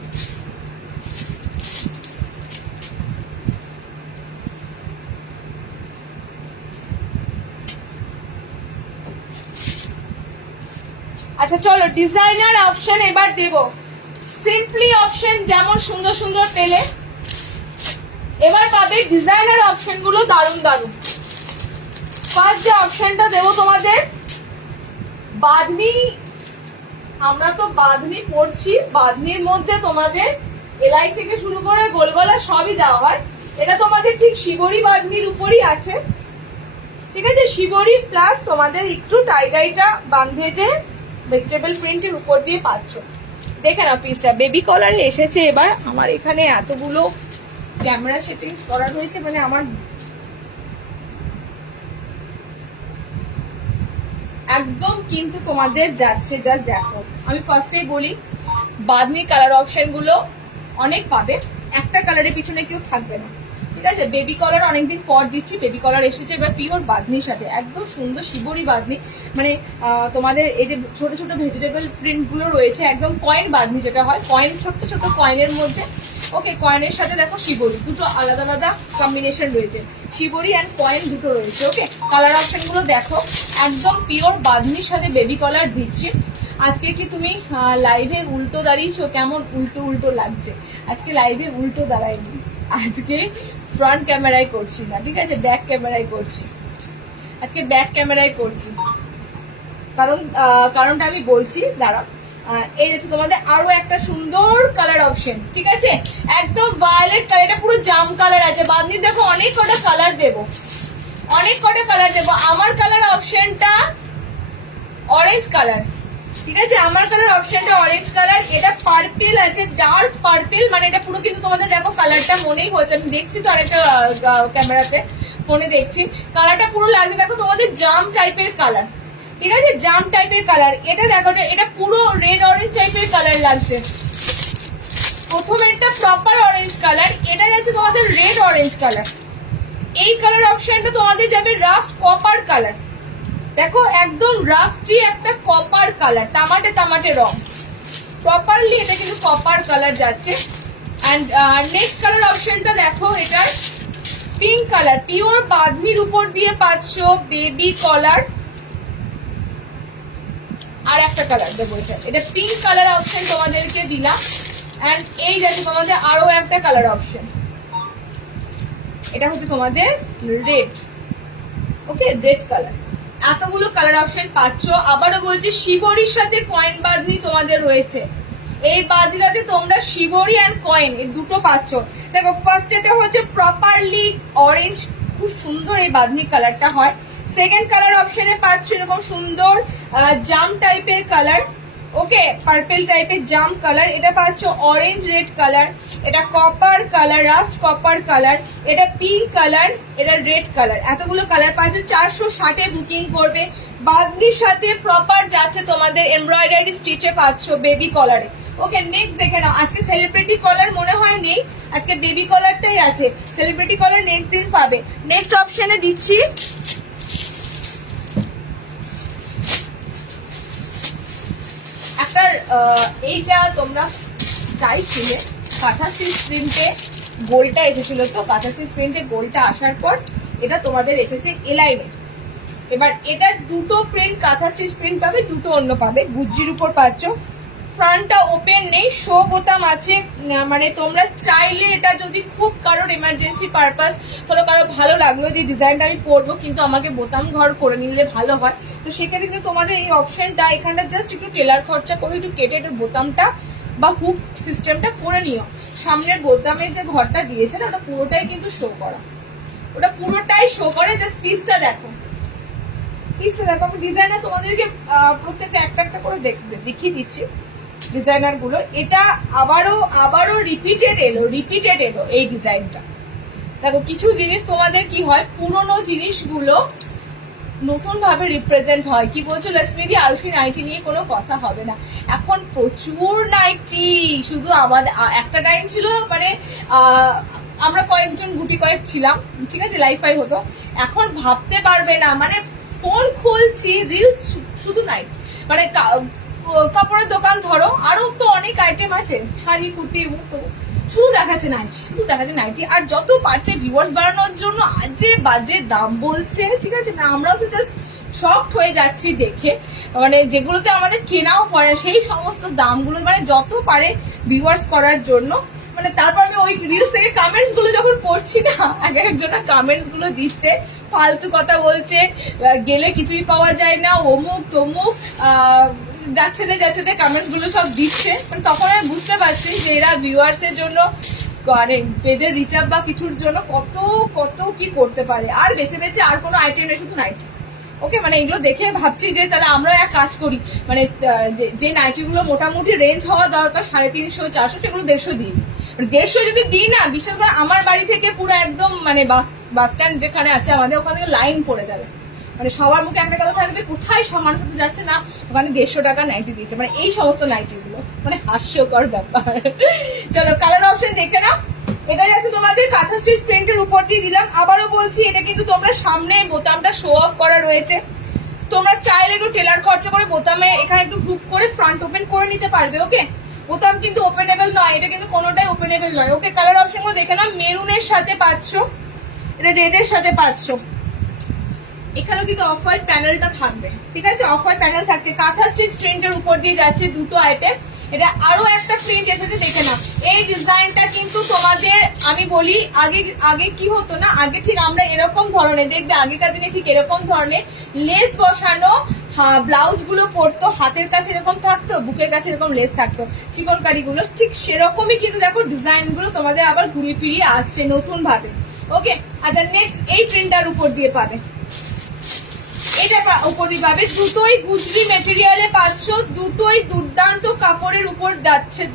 আচ্ছা চলো ডিজাইনার অপশন এবার দেব। সিম্পলি অপশন যেমন সুন্দর সুন্দর পেলে, এবার পাবে ডিজাইনার অপশন গুলো দারুণ দারুণ। ফার্স্ট যে অপশনটা দেবো তোমাদের, বাঁধনি। আমরা তো বাঁধনি পড়ছি, বাঁধনির মধ্যে তোমাদের এলাই থেকে শুরু করে গোলগলা সবই দেওয়া হয়। এটা তোমাদের ঠিক শিবরি বাঁধনির উপরই আছে, ঠিক আছে? শিবরি প্লাস তোমাদের একটু টাইডাইটা বাঁধে যে ভেজিটেবল প্রিন্টের উপর দিয়ে পাচ্ছ। দেখে না পিসটা বেবি কলারে এসেছে। এবার আমার এখানে এতগুলো ক্যামেরা সেটিংস করা রয়েছে, মানে আমার একদম কিন্তু তোমাদের যাচ্ছে। জাস্ট দেখো, আমি ফার্স্টেই বলি বাঁধনি কালার অপশন গুলো অনেক পাবে, একটা কালারের পিছনে কেউ থাকবে না, ঠিক আছে? বেবি কলার অনেকদিন পর দিচ্ছি, বেবি কলার এসেছে এবার পিওর বাঁধনির সাথে, একদম সুন্দর শিবরি বাঁধনি। মানে তোমাদের এই যে ছোট ছোট ভেজিটেবল প্রিন্ট গুলো রয়েছে, একদম কয়েন বাঁধনি যেটা হয়, কয়েন ছোট ছোট কয়েনের মধ্যে। ওকে, কয়েনের সাথে দেখো শিবরি, দুটো আলাদা আলাদা কম্বিনেশন রয়েছে, শিবরি অ্যান্ড কয়েন দুটো রয়েছে। ওকে, কালার অপশন গুলো দেখো, একদম পিওর বাঁধনির সাথে বেবি কলার দিচ্ছি। আজকে কি তুমি লাইভে উল্টো দাঁড়িয়েছো? কেমন উল্টো উল্টো লাগছে? আজকে লাইভে উল্টো দাঁড়াইনি, আজকে ফ্রন্ট ক্যামেরায় করছি না, ঠিক আছে? ব্যাক ক্যামেরায় করছি, আজকে ব্যাক ক্যামেরায় করছি। কারণটা আমি বলছি, দাঁড়াও। এই হচ্ছে তোমাদের আরো একটা সুন্দর কালার অপশন, ঠিক আছে? একদম ভায়োলেট কালার, এটা পুরো জাম কালার আছে। বাঁধনি দেখো অনেক কটা কালার দেবো, অনেক কটা কালার দেবো। আমার কালার অপশনটা অরেঞ্জ কালার, ঠিক আছে? আমার কালার অপশনটা অরেঞ্জ কালার। এটা পার্পেল আছে, ডার্ক পার্পেল, মানে এটা পুরো কিন্তু তোমাদের দেখো কালারটা মনেই হচ্ছে, আমি দেখছি তো আরেকটা ক্যামেরাতে, ফোনে দেখছি, কালারটা পুরো লাগছে দেখো তোমাদের জাম টাইপের কালার, ঠিক আছে? জাম টাইপের কালার। এটা দেখো, এটা পুরো রেড অরেঞ্জ টাইপের কালার লাগছে। প্রথম একটা প্রপার অরেঞ্জ কালার, এটা যাচ্ছে তোমাদের রেড অরেঞ্জ কালার। এই কালার অপশনটা তোমাদের যাবে রাস্ট কপার কালার, দেখো একদম রাস্টি একটা কপার কালার, তামাটে তামাটে রং, প্রপারলি এটা কিন্তু কপার কালার যাচ্ছে। এন্ড নেক্সট কালার অপশনটা দেখো, এটার পিঙ্ক কালার, পিওর বাঁধনির উপর দিয়ে পাচ্ছ বেবি কলার। আর একটা কালার দেবো, এটা পিঙ্ক কালার অপশন তোমাদেরকে দিলাম। এন্ড এই যাচ্ছে তোমাদের আরো একটা কালার অপশন, এটা হচ্ছে তোমাদের রেড। ওকে, রেড কালার। এতগুলো কালার অপশন পাচ্ছ। আবারও বলছি শিবরির সাথে কয়েন বাঁধনি তোমাদের রয়েছে, এই বাদনিটাতে তোমরা শিবরি অ্যান্ড কয়েন এই দুটো পাচ্ছ। দেখো ফার্স্ট এটা হচ্ছে প্রপারলি অরেঞ্জ, খুব সুন্দর এই বাদনি কালারটা হয়। সেকেন্ড কালার অপশনে পাচ্ছ এরকম সুন্দর জাম টাইপের কালার, ওকে পার্পল টাইপের জাম কালার। এটা পাচ্ছ অরেঞ্জ রেড কালার, এটা copper colour, rust copper colour, এটা পিঙ্ক কালার, এটা রেড কালার। এতগুলো কালার পাচ্ছ। 460-এ বুকিং করবে। বাদনির সাথে প্রপার যাচ্ছে তোমাদের এমব্রয়ডারি স্টিচে পাচ্ছ বেবি কলারে। ওকে নেক্সট দেখে নাও। আজকে সেলিব্রিটি কলার মনে হয় নেই, আজকে বেবি কলারটাই আছে। সেলিব্রিটি কলার নেক্সট দিন পাবে। নেক্সট অপশনে দিচ্ছি একটা, এইটা তোমরা চাইছিলে কাঁথা স্টিচ প্রিন্টে গোলটা এসেছিল, তো কাঁথা স্টিচ প্রিন্টে গোলটা আসার পর এটা তোমাদের এসেছে এলাইনে। এবার এটার দুটো প্রিন্ট কাঁথা স্টিচ প্রিন্ট পাবে, দুটো অন্য পাবে। গুজ্জির উপর পাচ্ছ। ফ্রন্টটা ওপেন নেই, শো বোতাম আছে। মানে তোমরা চাইলে এটা যদি খুব কারোর এমার্জেন্সি পারপাস, ধরো কারো ভালো লাগলো যে ডিজাইনটা আমি পরবো কিন্তু আমাকে বোতাম ঘর করে নিলে ভালো হয়, তো সেক্ষেত্রে কিন্তু তোমাদের এই অপশনটা এখানটা জাস্ট একটু টেলার খরচা করে একটু কেটে এটার বোতামটা বা হুক সিস্টেমটা করে নিও। সামনের বোতামের যে ঘরটা দিয়েছে না ওটা পুরোটাই কিন্তু শো করা, ওটা পুরোটাই শো করে। জাস্ট পিসটা দেখো, পিসটা দেখো। আমি ডিজাইনার তোমাদেরকে প্রত্যেকটা একটা একটা করে দেখিয়ে দিচ্ছি ডিজাইনার গুলো। এটা আবারও রিপিটেড এলো এই ডিজাইনটা। দেখো কিছু জিনিস তোমাদের কি হয়, পুরোনো জিনিসগুলো নতুন ভাবে রিপ্রেজেন্ট হয়। কি বলছো লক্ষ্মীদি? আরুষি নাইটি নিয়ে কোনো কথা হবে না, এখন প্রচুর নাইটি। শুধু আমাদের একটা টাইম ছিল মানে আমরা কয়েকজন গুটি কয়েক ছিলাম, ঠিক আছে, লাইফ ফাই হতো। এখন ভাবতে পারবে না, মানে ফোন খুলছি রিলস শুধু নাইট, মানে কাপড়ের দোকান ধরো আরো তো অনেক আইটেম আছে, শাড়ি কুর্তি, তো শুধু দেখাচ্ছে নাইটি। আর যত পারছে ভিউয়ার্স বাড়ানোর জন্য আজে বাজে দাম বলছে, ঠিক আছে না? আমরাও তো জাস্ট শকড হয়ে যাচ্ছি দেখে, মানে যেগুলোতে আমাদের কেনাও পড়ে সেই সমস্ত দামগুলো মানে যত পারে ভিউয়ার্স করার জন্য। মানে তারপর আমি ওই রিলস থেকে কামেন্টস গুলো যখন পড়ছি না, একজন কামেন্টস গুলো দিচ্ছে, ফালতু কথা বলছে, গেলে কিছুই পাওয়া যায় না, অমুক তমুক, যাচ্ছে কমেন্টস গুলো সব দিচ্ছে। মানে তখন আমি বুঝতে পারছি যে এরা ভিউয়ার্স এর জন্য মানে পেজের রিচার্জ বা কিছুর জন্য কত কত কি করতে পারে। আর বেছে আর কোনো আইটেম নেই, শুধু নাইটি। ওকে, মানে এগুলো দেখে ভাবছি যে তাহলে আমরা এক কাজ করি, মানে যে নাইটিগুলো মোটামুটি রেঞ্জ হওয়া দরকার 350-400, সেগুলো 150 দিই। 150 যদি দিই না, বিশেষ করে আমার বাড়ি থেকে পুরো একদম মানে বাস স্ট্যান্ড যেখানে আছে আমাদের, ওখান থেকে লাইন পড়ে যাবে। মানে সবার মুখে একটা কথা থাকবে, কোথায় সমানের সাথে যাচ্ছে না, ওখানে 150 টাকা নাইটি দিয়েছে। মানে এই সমস্ত নাইটিগুলো মানে হাস্যকর ব্যাপার। চলো কালার অপশন দেখে নাও। এটা যাচ্ছে তোমাদের কাঁথা স্টিচ প্রিন্টের উপর দিয়ে দিলাম। আবারও বলছি এটা কিন্তু তোমরা সামনে বোতামটা শো অফ করা রয়েছে, তোমরা চাইলে একটু টেলার খরচা করে বোতামে এখানে একটু হুক করে ফ্রন্ট ওপেন করে নিতে পারবে। ওকে, বোতাম কিন্তু ওপেনেবল নয়, এটা কিন্তু কোনোটাই ওপেনেবল নয়। ওকে, কালার অপশন গুলো দেখে নাও। মেরুনের সাথে পাচ্ছ, এটা রেডের সাথে পাচ্ছ। এখানেও কিন্তু অফ হোয়াইট প্যানেলটা থাকবে, ঠিক আছে, অফ হোয়াইট প্যানেল থাকছে। কাঁথা স্টিচ প্রিন্টের উপর দিয়ে যাচ্ছে দুটো আইটেম। এটা আরো একটা প্রিন্ট এসেছে, দেখে নাও। এই ডিজাইনটা কিন্তু তোমাদের আমি বলি আগে কি হতো না, আগে ঠিক আমরা এরকম ধরনের দেখবে, আগেকার দিনে ঠিক এরকম ধরনের লেস বসানো ব্লাউজ গুলো পরতো, হাতের কাছে এরকম থাকতো, বুকের কাছে এরকম লেস থাকতো, চিকনকারি গুলো ঠিক সেরকমই কিন্তু দেখো ডিজাইন গুলো তোমাদের আবার ঘুরিয়ে ফিরিয়ে আসছে নতুন ভাবে। ওকে, আচ্ছা নেক্সট এই প্রিন্টার উপর দিয়ে পাবে, এটা উপর দিয়ে পাবে। দুটোই গুজরি মেটেরিয়ালে পাচ্ছ, দুটোই দুর্দান্ত কাপড়ের উপর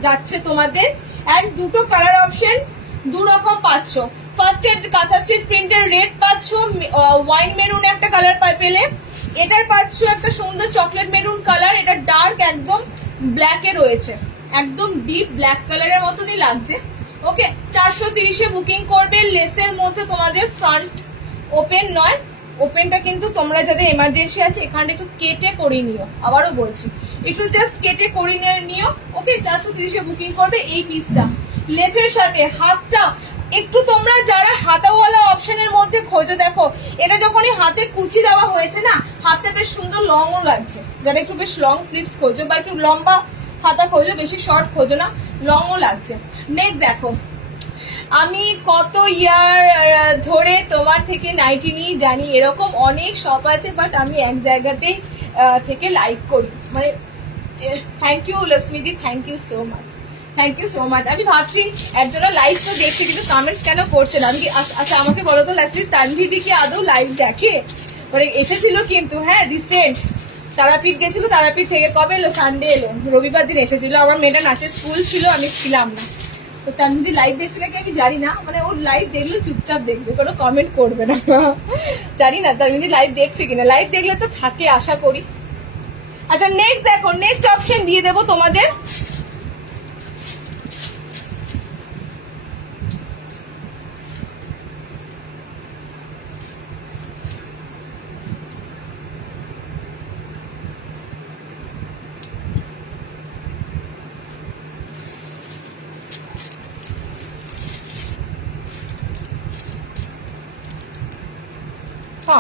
যাচ্ছে তোমাদের। এন্ড দুটো কালার অপশন দু রকম পাচ্ছ। ফার্স্ট এর কাঁথা স্টিচ প্রিন্টের রেড পাচ্ছ, ওয়াইন মেরুন একটা কালার পেলে। এটার পাচ্ছ একটা সুন্দর চকলেট মেরুন কালার, এটা ডার্ক একদম ব্ল্যাক এ রয়েছে, একদম ডিপ ব্ল্যাক কালারের মতনই লাগছে। ওকে, 430-এ বুকিং করবে। লেসের মধ্যে তোমাদের ফ্রন্ট ওপেন নয়, ওপেনটা কিন্তু তোমরা যাদের এমার্জেন্সি আছে এখানে একটু কেটে করে নিও। আবারও বলছি একটু জাস্ট কেটে করে নিও। ওকে, 430-এ বুকিং করবে। এই পিসটা লেসের সাথে হাতটা একটু তোমরা যারা হাতাওয়ালা অপশনের মধ্যে খোঁজো, দেখো এটা যখনই হাতে কুচি দেওয়া হয়েছে না, হাতে বেশ সুন্দর লংও লাগছে। যারা একটু বেশ লং স্লিভস খোঁজো বা একটু লম্বা হাতা খোঁজো, বেশি শর্ট খোঁজো না, লংও লাগছে। নেক্সট দেখো, আমি কত ইয়ার ধরে তোমার থেকে নাইটি নিয়ে জানি, এরকম অনেক শপ আছে, বাট আমি এক জায়গাতেই থেকে লাইক করি, মানে থ্যাংক ইউ লক্ষ্মীদি, thank you so much, thank you so much. আমি ভাবছি একজনের লাইভ তো দেখছি কিন্তু কমেন্টস কেন করছে না। আমি কি আচ্ছা আমাকে বলো তো লাস্টলি তানভিদি কি আদৌ লাইভ দেখে? মানে এসেছিল কিন্তু, হ্যাঁ রিসেন্ট তারাপীঠ গেছিল, তারাপীঠ থেকে কবে এলো? সানডে এলো, রবিবার দিন এসেছিল। আমার মেয়েটা নাচের স্কুল ছিল, আমি ছিলাম না। তো তানভিদি লাইভ দেখছে নাকি আমি জানি না, মানে ওর লাইভ দেখলে চুপচাপ দেখবে, কোনো কমেন্ট করবে না। জানি না তানভিদি লাইভ দেখছে কিনা, লাইভ দেখলে তো থাকে আশা করি। আচ্ছা নেক্সট দেখো, নেক্সট অপশন দিয়ে দেবো তোমাদের।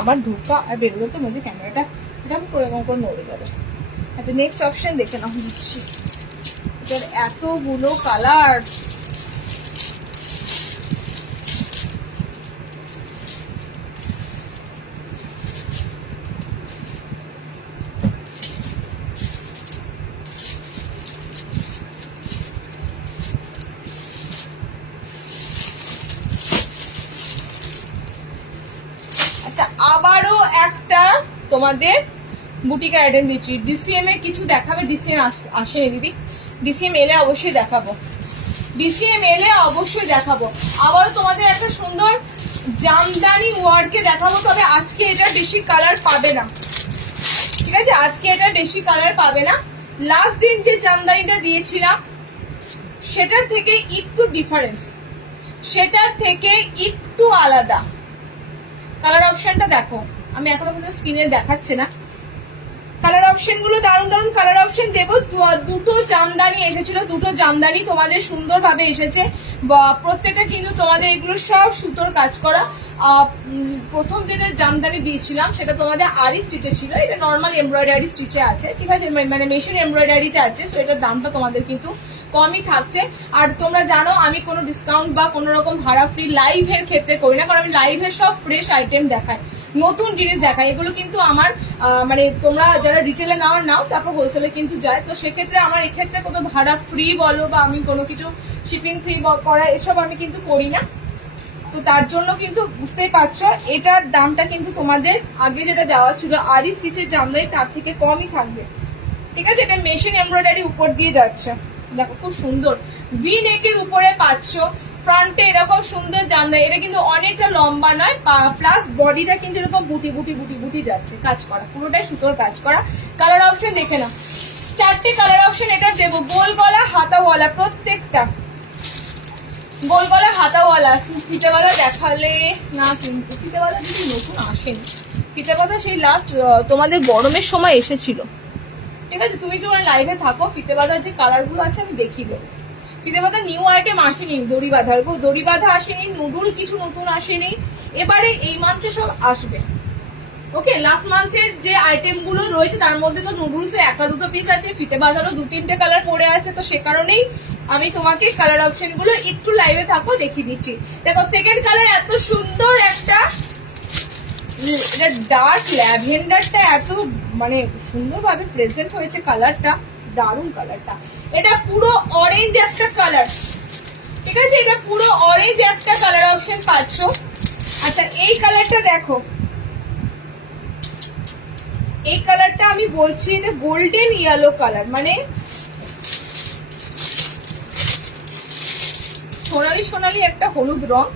আমার ঢোকা আর বেরোলে তো মধ্যে ক্যামেরাটা এরকম করে নড়ে যাবে। আচ্ছা নেক্সট অপশন দেখে নাও, দিচ্ছি। এটার এতগুলো কালার, আচ্ছা আবারও একটা তোমাদের বুটিক আইটেম দিচ্ছি। ডিসিএম এর কিছু দেখাবে? ডিসিএম আসেনি দিদি, ডিসিএম এলে অবশ্যই দেখাবো, ডিসিএম এলে অবশ্যই দেখাবো। আবারও তোমাদের একটা সুন্দর জামদানি ওয়ার্কে দেখাবো, তবে আজকে এটা বেশি কালার পাবে না, ঠিক আছে? আজকে এটা বেশি কালার পাবে না। লাস্ট দিন যে জামদানিটা দিয়েছিলাম সেটার থেকে একটু ডিফারেন্স, সেটার থেকে একটু আলাদা। কালার অপশনটা দেখো, আমি এখনো পর্যন্ত স্ক্রিনে দেখাচ্ছে না। কালার অপশন গুলো দারুণ দারুণ কালার অপশন দেবো। দুটো জামদানি এসেছিল, দুটো জামদানি তোমাদের সুন্দরভাবে এসেছে। প্রত্যেকটা কিন্তু তোমাদের এগুলো সব সুতোর কাজ করা। প্রথম যেটা জামদানি দিয়েছিলাম সেটা তোমাদের আরি স্টিচে ছিল, এটা নর্মাল এমব্রয়ডারি স্টিচে আছে, ঠিক আছে? মানে মেশিন এমব্রয়ডারিতে আছে। সো এটার দামটা তোমাদের কিন্তু কমই থাকছে। আর তোমরা জানো আমি কোনো ডিসকাউন্ট বা কোনো রকম ভাড়া ফ্রি লাইভের ক্ষেত্রে করি না, কারণ আমি লাইভে সব ফ্রেশ আইটেম দেখাই, নতুন জিনিস দেখাই। এগুলো কিন্তু আমার মানে তোমরা যারা রিটেলে নাও তারপর হোলসেলে কিন্তু যায়, তো সেক্ষেত্রে আমার এক্ষেত্রে কোনো ভাড়া ফ্রি বলো বা আমি কোনো কিছু শিপিং ফ্রি করা এসব আমি কিন্তু করি না। তো তার জন্য কিন্তু বুঝতেই পারছো এটার দামটা কিন্তু তোমাদের আগে যেটা দেওয়া ছিল আরি স্টিচের জামদানি তার থেকে কমই থাকবে, ঠিক আছে? এটা মেশিন এমব্রয়ডারি উপর দিয়ে যাচ্ছে, দেখো খুব সুন্দর ভি নেকের উপরে পাচ্ছ। ফ্রন্টে এরকম সুন্দর জামদানি, এটা কিন্তু অনেকটা লম্বা নয়, প্লাস বডিটা কিন্তু এরকম বুটি বুটি বুটি বুটি যাচ্ছে, কাজ করা পুরোটাই সুতোর কাজ করা। কালার অপশন দেখে নাও, চারটে কালার অপশন এটা দেবো। গোল গলা হাতাওয়ালা, প্রত্যেকটা গোল গলা হাতাওয়ালা। ফিতেবালা দেখালে না, কিন্তু ফিতেবালা যদি নতুন আসেনি, ফিতেবালা সেই লাস্ট তোমাদের গরমের সময় এসেছিল, ঠিক আছে? তুমি কি লাইভে থাকো, ফিতেবালার যে কালার গুলো আছে আমি দেখিয়ে দেবো। ফিতেবালা নিউ আইটেম আসেনি, দড়ি বাঁধার দড়ি বাঁধা আসেনি, নুডুল কিছু নতুন আসেনি, এবারে এই মান্থে সব আসবে। ওকে, লাস্ট মান্থের যে আইটেম গুলো রয়েছে তার মধ্যে তো নুডলস এর একটা দুটো পিস আছে, ফিতে বাঁধারও 2-3টে কালার পড়ে আছে, তো সে কারণেই আমি তোমাকে কালার অপশন গুলো একটু লাইভে থাকো দেখিয়ে দিচ্ছি। দেখো সেকেন্ড কালার এত সুন্দর একটা, এটা ডার্ক ল্যাভেন্ডারটা এত মানে সুন্দরভাবে প্রেজেন্ট হয়েছে, কালারটা দারুণ। কালারটা এটা পুরো অরেঞ্জ একটা কালার, ঠিক আছে? এটা পুরো অরেঞ্জ একটা কালার অপশন পাচ্ছ। আচ্ছা এই কালারটা দেখো, এই কালারটা আমি বলছি এটা গোল্ডেন ইয়েলো কালার, মানে সোনালি সোনালি একটা হলুদ রং।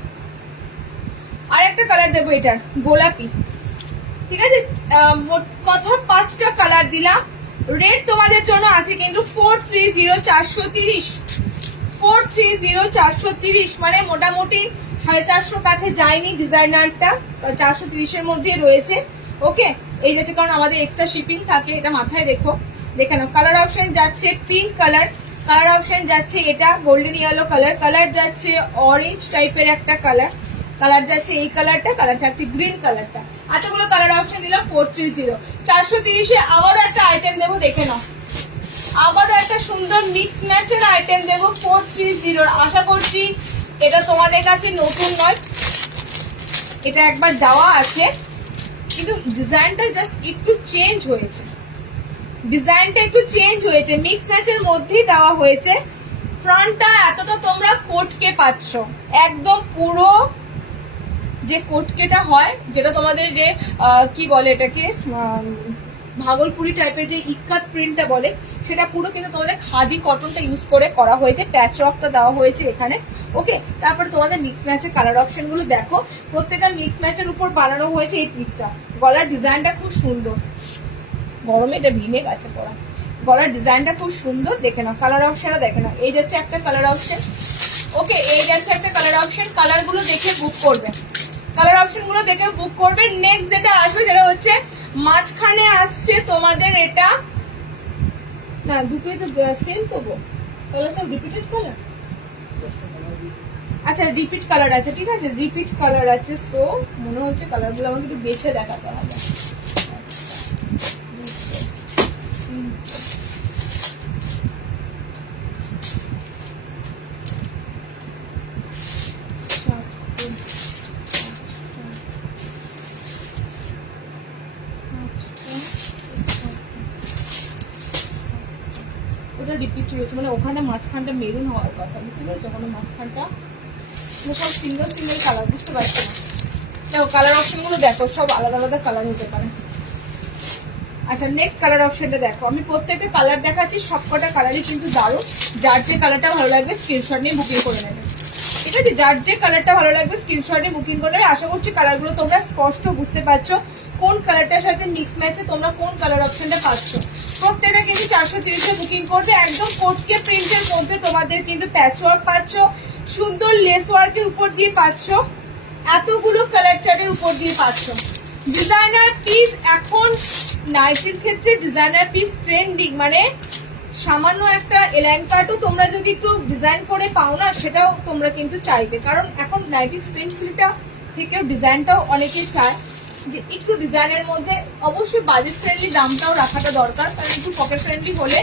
আর একটা কালার দেবো এটার গোলাপি, ঠিক আছে? কথা 5টা কালার দিলাম। রেট তোমাদের জন্য আছে কিন্তু 430-430, 430-430, মানে মোটামুটি 450 কাছে যায়নি ডিজাইনারটা, 430-এর মধ্যে রয়েছে। ওকে, এই যাচ্ছে কারণ আমাদের এক্সট্রা শিপিং থাকে, এটা মাথায় রেখো। দেখে নাও কালার অপশন যাচ্ছে পিঙ্ক কালার, কালার অপশন যাচ্ছে এটা গোল্ডেন ইয়েলো কালার, কালার যাচ্ছে অরেঞ্জ টাইপের একটা কালার, কালার যাচ্ছে এই কালারটা, কালার থাকছে গ্রিন কালারটা। এতগুলো কালার অপশন দিলাম 430। 430-এ আবারও একটা আইটেম দেবো, দেখে নাও আবারও একটা সুন্দর মিক্স ম্যাচের আইটেম দেবো 430। আশা করছি এটা তোমাদের কাছে নতুন নয়, এটা একবার দেওয়া আছে, কিন্তু ডিজাইনটা জাস্ট একটু চেঞ্জ হয়েছে, ডিজাইনটা একটু চেঞ্জ হয়েছে, মিক্স ম্যাচের মধ্যেই দেওয়া হয়েছে। ফ্রন্টটা এতটা তোমরা কোটকে পাচ্ছ, একদম পুরো যে কোটকেটা হয়, যেটা তোমাদের যে কি বলে এটাকে ভাগলপুরি টাইপের যে ইক্কাত প্রিন্টটা বলে, সেটা পুরো কিন্তু তোমাদের খাদি কটনটা ইউজ করে করা হয়েছে। প্যাচ ওয়ার্কটা দেওয়া হয়েছে এখানে। ওকে, তারপরে তোমাদের মিক্স ম্যাচের কালার অপশন গুলো দেখো, প্রত্যেকটা মিক্স ম্যাচের উপর বানানো হয়েছে এই পিসটা। গলার ডিজাইনটা খুব সুন্দর, গরমে এটা ভিনে গেছে পড়া। গলার ডিজাইনটা খুব সুন্দর, দেখে নাও। কালার অপশনটা দেখে নাও, এই যাচ্ছে একটা কালার অপশন। ওকে, এই যাচ্ছে একটা কালার অপশন। কালার গুলো দেখে বুক করবে, কালার অপশন গুলো দেখে বুক করবে। নেক্সট যেটা আসবে সেটা হচ্ছে মাঝখানে আসছে তোমাদের এটা, না দুটোই তো সেম তো গো, কালার সব রিপিটেড কালার। আচ্ছা রিপিট কালার আছে, ঠিক আছে, রিপিট কালার আছে। সো মনে হচ্ছে কালার গুলো আমাকে একটু বেছে দেখাতে হবে। ওটা রিপিট রয়েছে, মানে ওখানে মাঝখানটা মেরুন হওয়ার কথা, বুঝতে পেরেছো? ওখানে মাঝখানটা সব সিঙ্গেল সিঙ্গেল কালার, বুঝতে পারছো না? দেখো কালার অপশন গুলো দেখো, সব আলাদা আলাদা কালার হতে পারে। আচ্ছা নেক্সট কালার অপশনটা দেখো, আমি প্রত্যেকটা কালার দেখাচ্ছি, সবকটা কালারই কিন্তু দারুণ। যার যে কালারটা ভালো লাগবে স্ক্রিনশট নিয়ে বুকিং করে নেবে, ঠিক আছে? যার যে কালারটা ভালো লাগবে স্ক্রিনশট নিয়ে বুকিং করে নেবে। আশা করছি কালারগুলো তোমরা স্পষ্ট বুঝতে পারছো, কোন কালারটার সাথে মিক্স ম্যাচে তোমরা কোন কালার অপশনটা পাচ্ছ। প্রত্যেকটা কিন্তু 430 বুকিং করবে। একদম কোটকে প্রিন্টের মধ্যে তোমাদের কিন্তু প্যাচ ওয়ার্ক পাচ্ছ, সুন্দর লেস ওয়ার্কের উপর দিয়ে পাচ্ছ, এতগুলো কালার চার্টের উপর দিয়ে পাচ্ছ। ডিজাইনার পিস এখন নাইটির ক্ষেত্রে ডিজাইনার পিস ট্রেন্ডিং, মানে সামান্য একটা এলাইন কাটও তোমরা যদি একটু ডিজাইন করে পাও না, সেটাও তোমরা কিন্তু চাইবে। কারণ এখন নাইটি সিম্পলিটা থেকেও ডিজাইনটাও অনেকেই চায় যে একটু ডিজাইনের মধ্যে। অবশ্যই বাজেট ফ্রেন্ডলি দামটাও রাখাটা দরকার, কারণ একটু পকেট ফ্রেন্ডলি হলে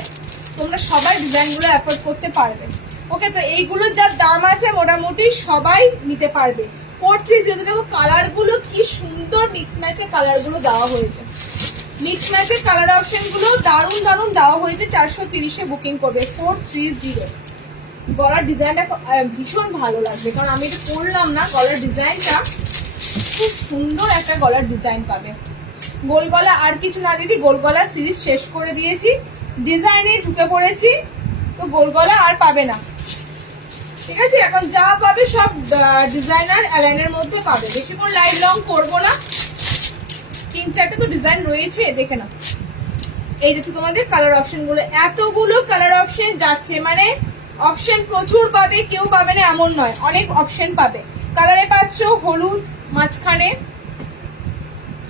তোমরা সবাই ডিজাইনগুলো অ্যাফোর্ড করতে পারবে। ওকে, তো এইগুলোর যা দাম আছে মোটামুটি সবাই নিতে পারবে। 430 দেখো কালারগুলো কি সুন্দর, মিক্স ম্যাচে কালারগুলো দেওয়া হয়েছে। মিক্স ম্যাচের কালার অপশন গুলো দারুণ দারুণ দেওয়া হয়েছে। 430 বুকিং করবে 430। গলার ডিজাইনটা ভীষণ ভালো লাগবে, কারণ আমি এটা পরলাম না, গলার ডিজাইনটা খুব সুন্দর একটা গলার ডিজাইন পাবে। গোল গলা আর কিছু না দিদি, গোল গলার সিরিজ শেষ করে দিয়েছি, ডিজাইনে ঢুকে পড়েছি, তো গোল গলা আর পাবে না, ঠিক আছে? এখন যা পাবে সব ডিজাইনার অ্যালাইনের মধ্যে পাবে। বেশিক্ষণ লাইট লং করবো না, 3-4টে তো ডিজাইন রয়েছে, দেখে নাও। এই যে তোমাদের কালার অপশন গুলো, এতগুলো কালার অপশন যাচ্ছে, মানে অপশন প্রচুর পাবে, কেউ পাবে না এমন নয়, অনেক অপশন পাবে। কালারে পাচ্ছ হলুদ, মাঝখানে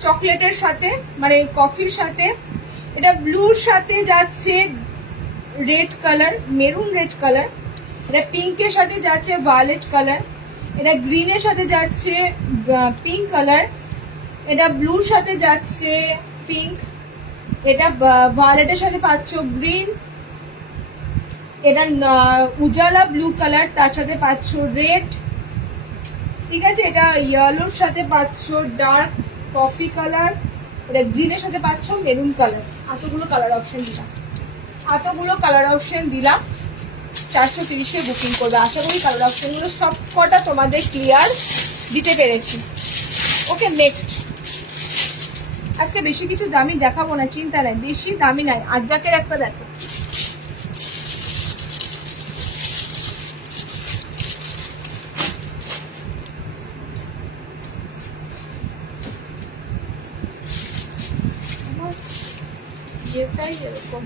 চকলেটের সাথে মানে কফির সাথে, এটা ব্লুর সাথে যাচ্ছে red colour, maroon red colour, এটা পিঙ্কের সাথে যাচ্ছে ভায়োলেট কালার, এটা গ্রিনের সাথে যাচ্ছে পিঙ্ক কালার, এটা ব্লুর সাথে যাচ্ছে পিঙ্ক, এটা ভায়োলেটের সাথে পাচ্ছ গ্রিন, এটা উজালা ব্লু কালার, তার সাথে পাচ্ছ রেড, ঠিক আছে? এটা ইয়েলোর সাথে পাচ্ছ ডার্ক কফি কালার, এটা গ্রিনের সাথে পাচ্ছ মেরুন কালার। এতগুলো কালার অপশন দিলাম, এতগুলো কালার অপশন দিলাম। 430 বুকিং করবে। আশা করি কালার অপশনগুলো সব কটা তোমাদের ক্লিয়ার দিতে পেরেছি। ওকে, নেক্সট। আজকে বেশি কিছু দামি দেখাবো না, চিন্তা নাই, বেশি দামি নাই। আজ্জাকের একটা দেখো, এটাই এরকম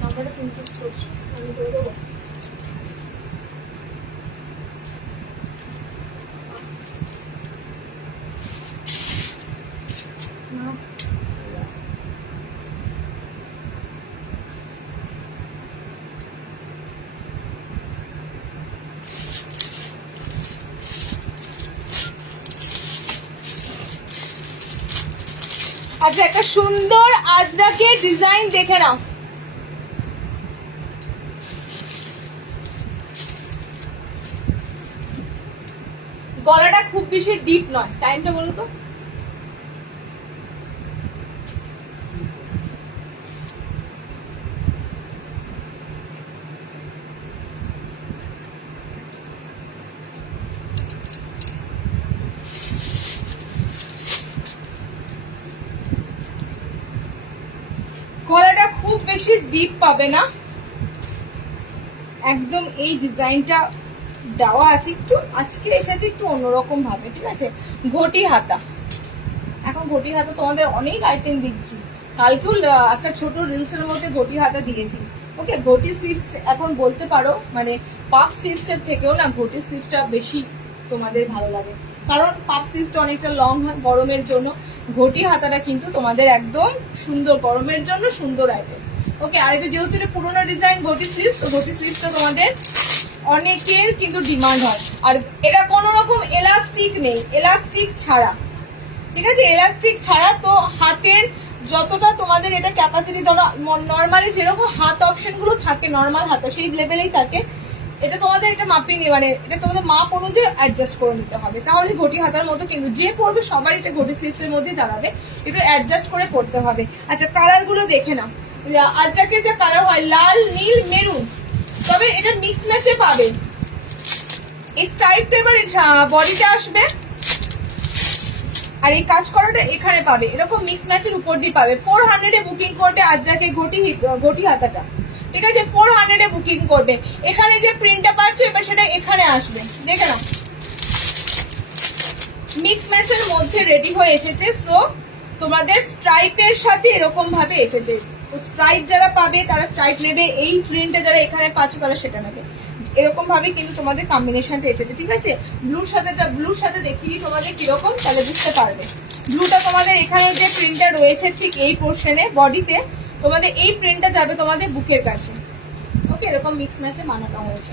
নাম্বারটা কনফিউজ করছো, আমি করে দেবো। আচ্ছা, একটা সুন্দর আজরাকের ডিজাইন দেখে নাও। গলাটা খুব বেশি ডিপ নয়, টাইমটা বলো তো, বেশি ডিপ পাবে না, একদম এই ডিজাইনটা দেওয়া আছে একটু, আজকে এসেছে একটু অন্যরকম ভাবে, ঠিক আছে। ঘটি হাতা, এখন ঘটি হাতা তোমাদের অনেক আইটেম দিচ্ছি, কালকেও একটা ছোট রিলস এর মধ্যে ঘটি হাতা দিয়েছি। ওকে, ঘটি স্লিভস এখন বলতে পারো মানে পাফ স্লিভস এর থেকেও না ঘটি স্লিভসটা বেশি তোমাদের ভালো লাগে, কারণ পাফ স্লিভসটা অনেকটা লং হয় গরমের জন্য, ঘটি হাতাটা কিন্তু তোমাদের একদম সুন্দর গরমের জন্য সুন্দর আইটেম। ওকে, আর এটা যেহেতু এটা পুরোনো ডিজাইন ঘটি স্লিভস, তো ঘটি স্লিভসটা তোমাদের অনেকের কিন্তু ডিমান্ড হয়। আর এটা কোনো রকম এলাস্টিক নেই, এলাস্টিক ছাড়া, ঠিক আছে, এলাস্টিক ছাড়া। তো হাতের যতটা তোমাদের এটা ক্যাপাসিটি, ধরো নর্মালি যেরকম হাত অপশন গুলো থাকে নর্মাল হাতে সেই লেভেলেই থাকে, এটা তোমাদের এটা মাপিয়ে নিয়ে মানে এটা তোমাদের মাপ অনুযায়ী অ্যাডজাস্ট করে নিতে হবে, তাহলে ঘটি হাতার মতো কিন্তু যে পড়বে সবার এটা ঘটি স্লিভস এর মধ্যেই দাঁড়াবে, একটু অ্যাডজাস্ট করে পড়তে হবে। আচ্ছা, কালার গুলো দেখে নাও, আজকে যে কালার হয় লাল, নীল, মেরুন, তবে এটা মিক্স ম্যাচে পাবে। এই স্ট্রাইপটা এবার বডিতে আসবে, আর এই কাজ করাটা এখানে পাবে, এরকম মিক্স ম্যাচের উপর দিয়ে পাবে। 400 এ বুকিং করবে আজরাকে ঘটি হাতাটা, ঠিক আছে, 400 এ বুকিং করবে। এখানে যে প্রিন্টটা পাচ্ছ এবার সেটা এখানে আসবে, দেখে নাও মিক্স ম্যাচের মধ্যে রেডি হয়ে এসেছে। সো তোমাদের স্ট্রাইপের সাথে এরকম ভাবে এসেছে, তো স্ট্রাইপ যারা পাবে তারা স্ট্রাইপ নেবে, এই প্রিন্টে যারা এখানে পাচ্ছ তারা সেটা নেবে, এরকম ভাবে কিন্তু তোমাদের কম্বিনেশনটা এসেছে, ঠিক আছে। ব্লুর সাথে দেখিয়ে তোমাদের কিরকম, তাহলে বুঝতে পারবে। ব্লুটা তোমাদের এখানে যে প্রিন্টটা রয়েছে ঠিক এই পোর্শনে বডিতে, তোমাদের এই প্রিন্টটা যাবে তোমাদের বুকের কাছে। ওকে, এরকম মিক্স ম্যাচে বানানো হয়েছে।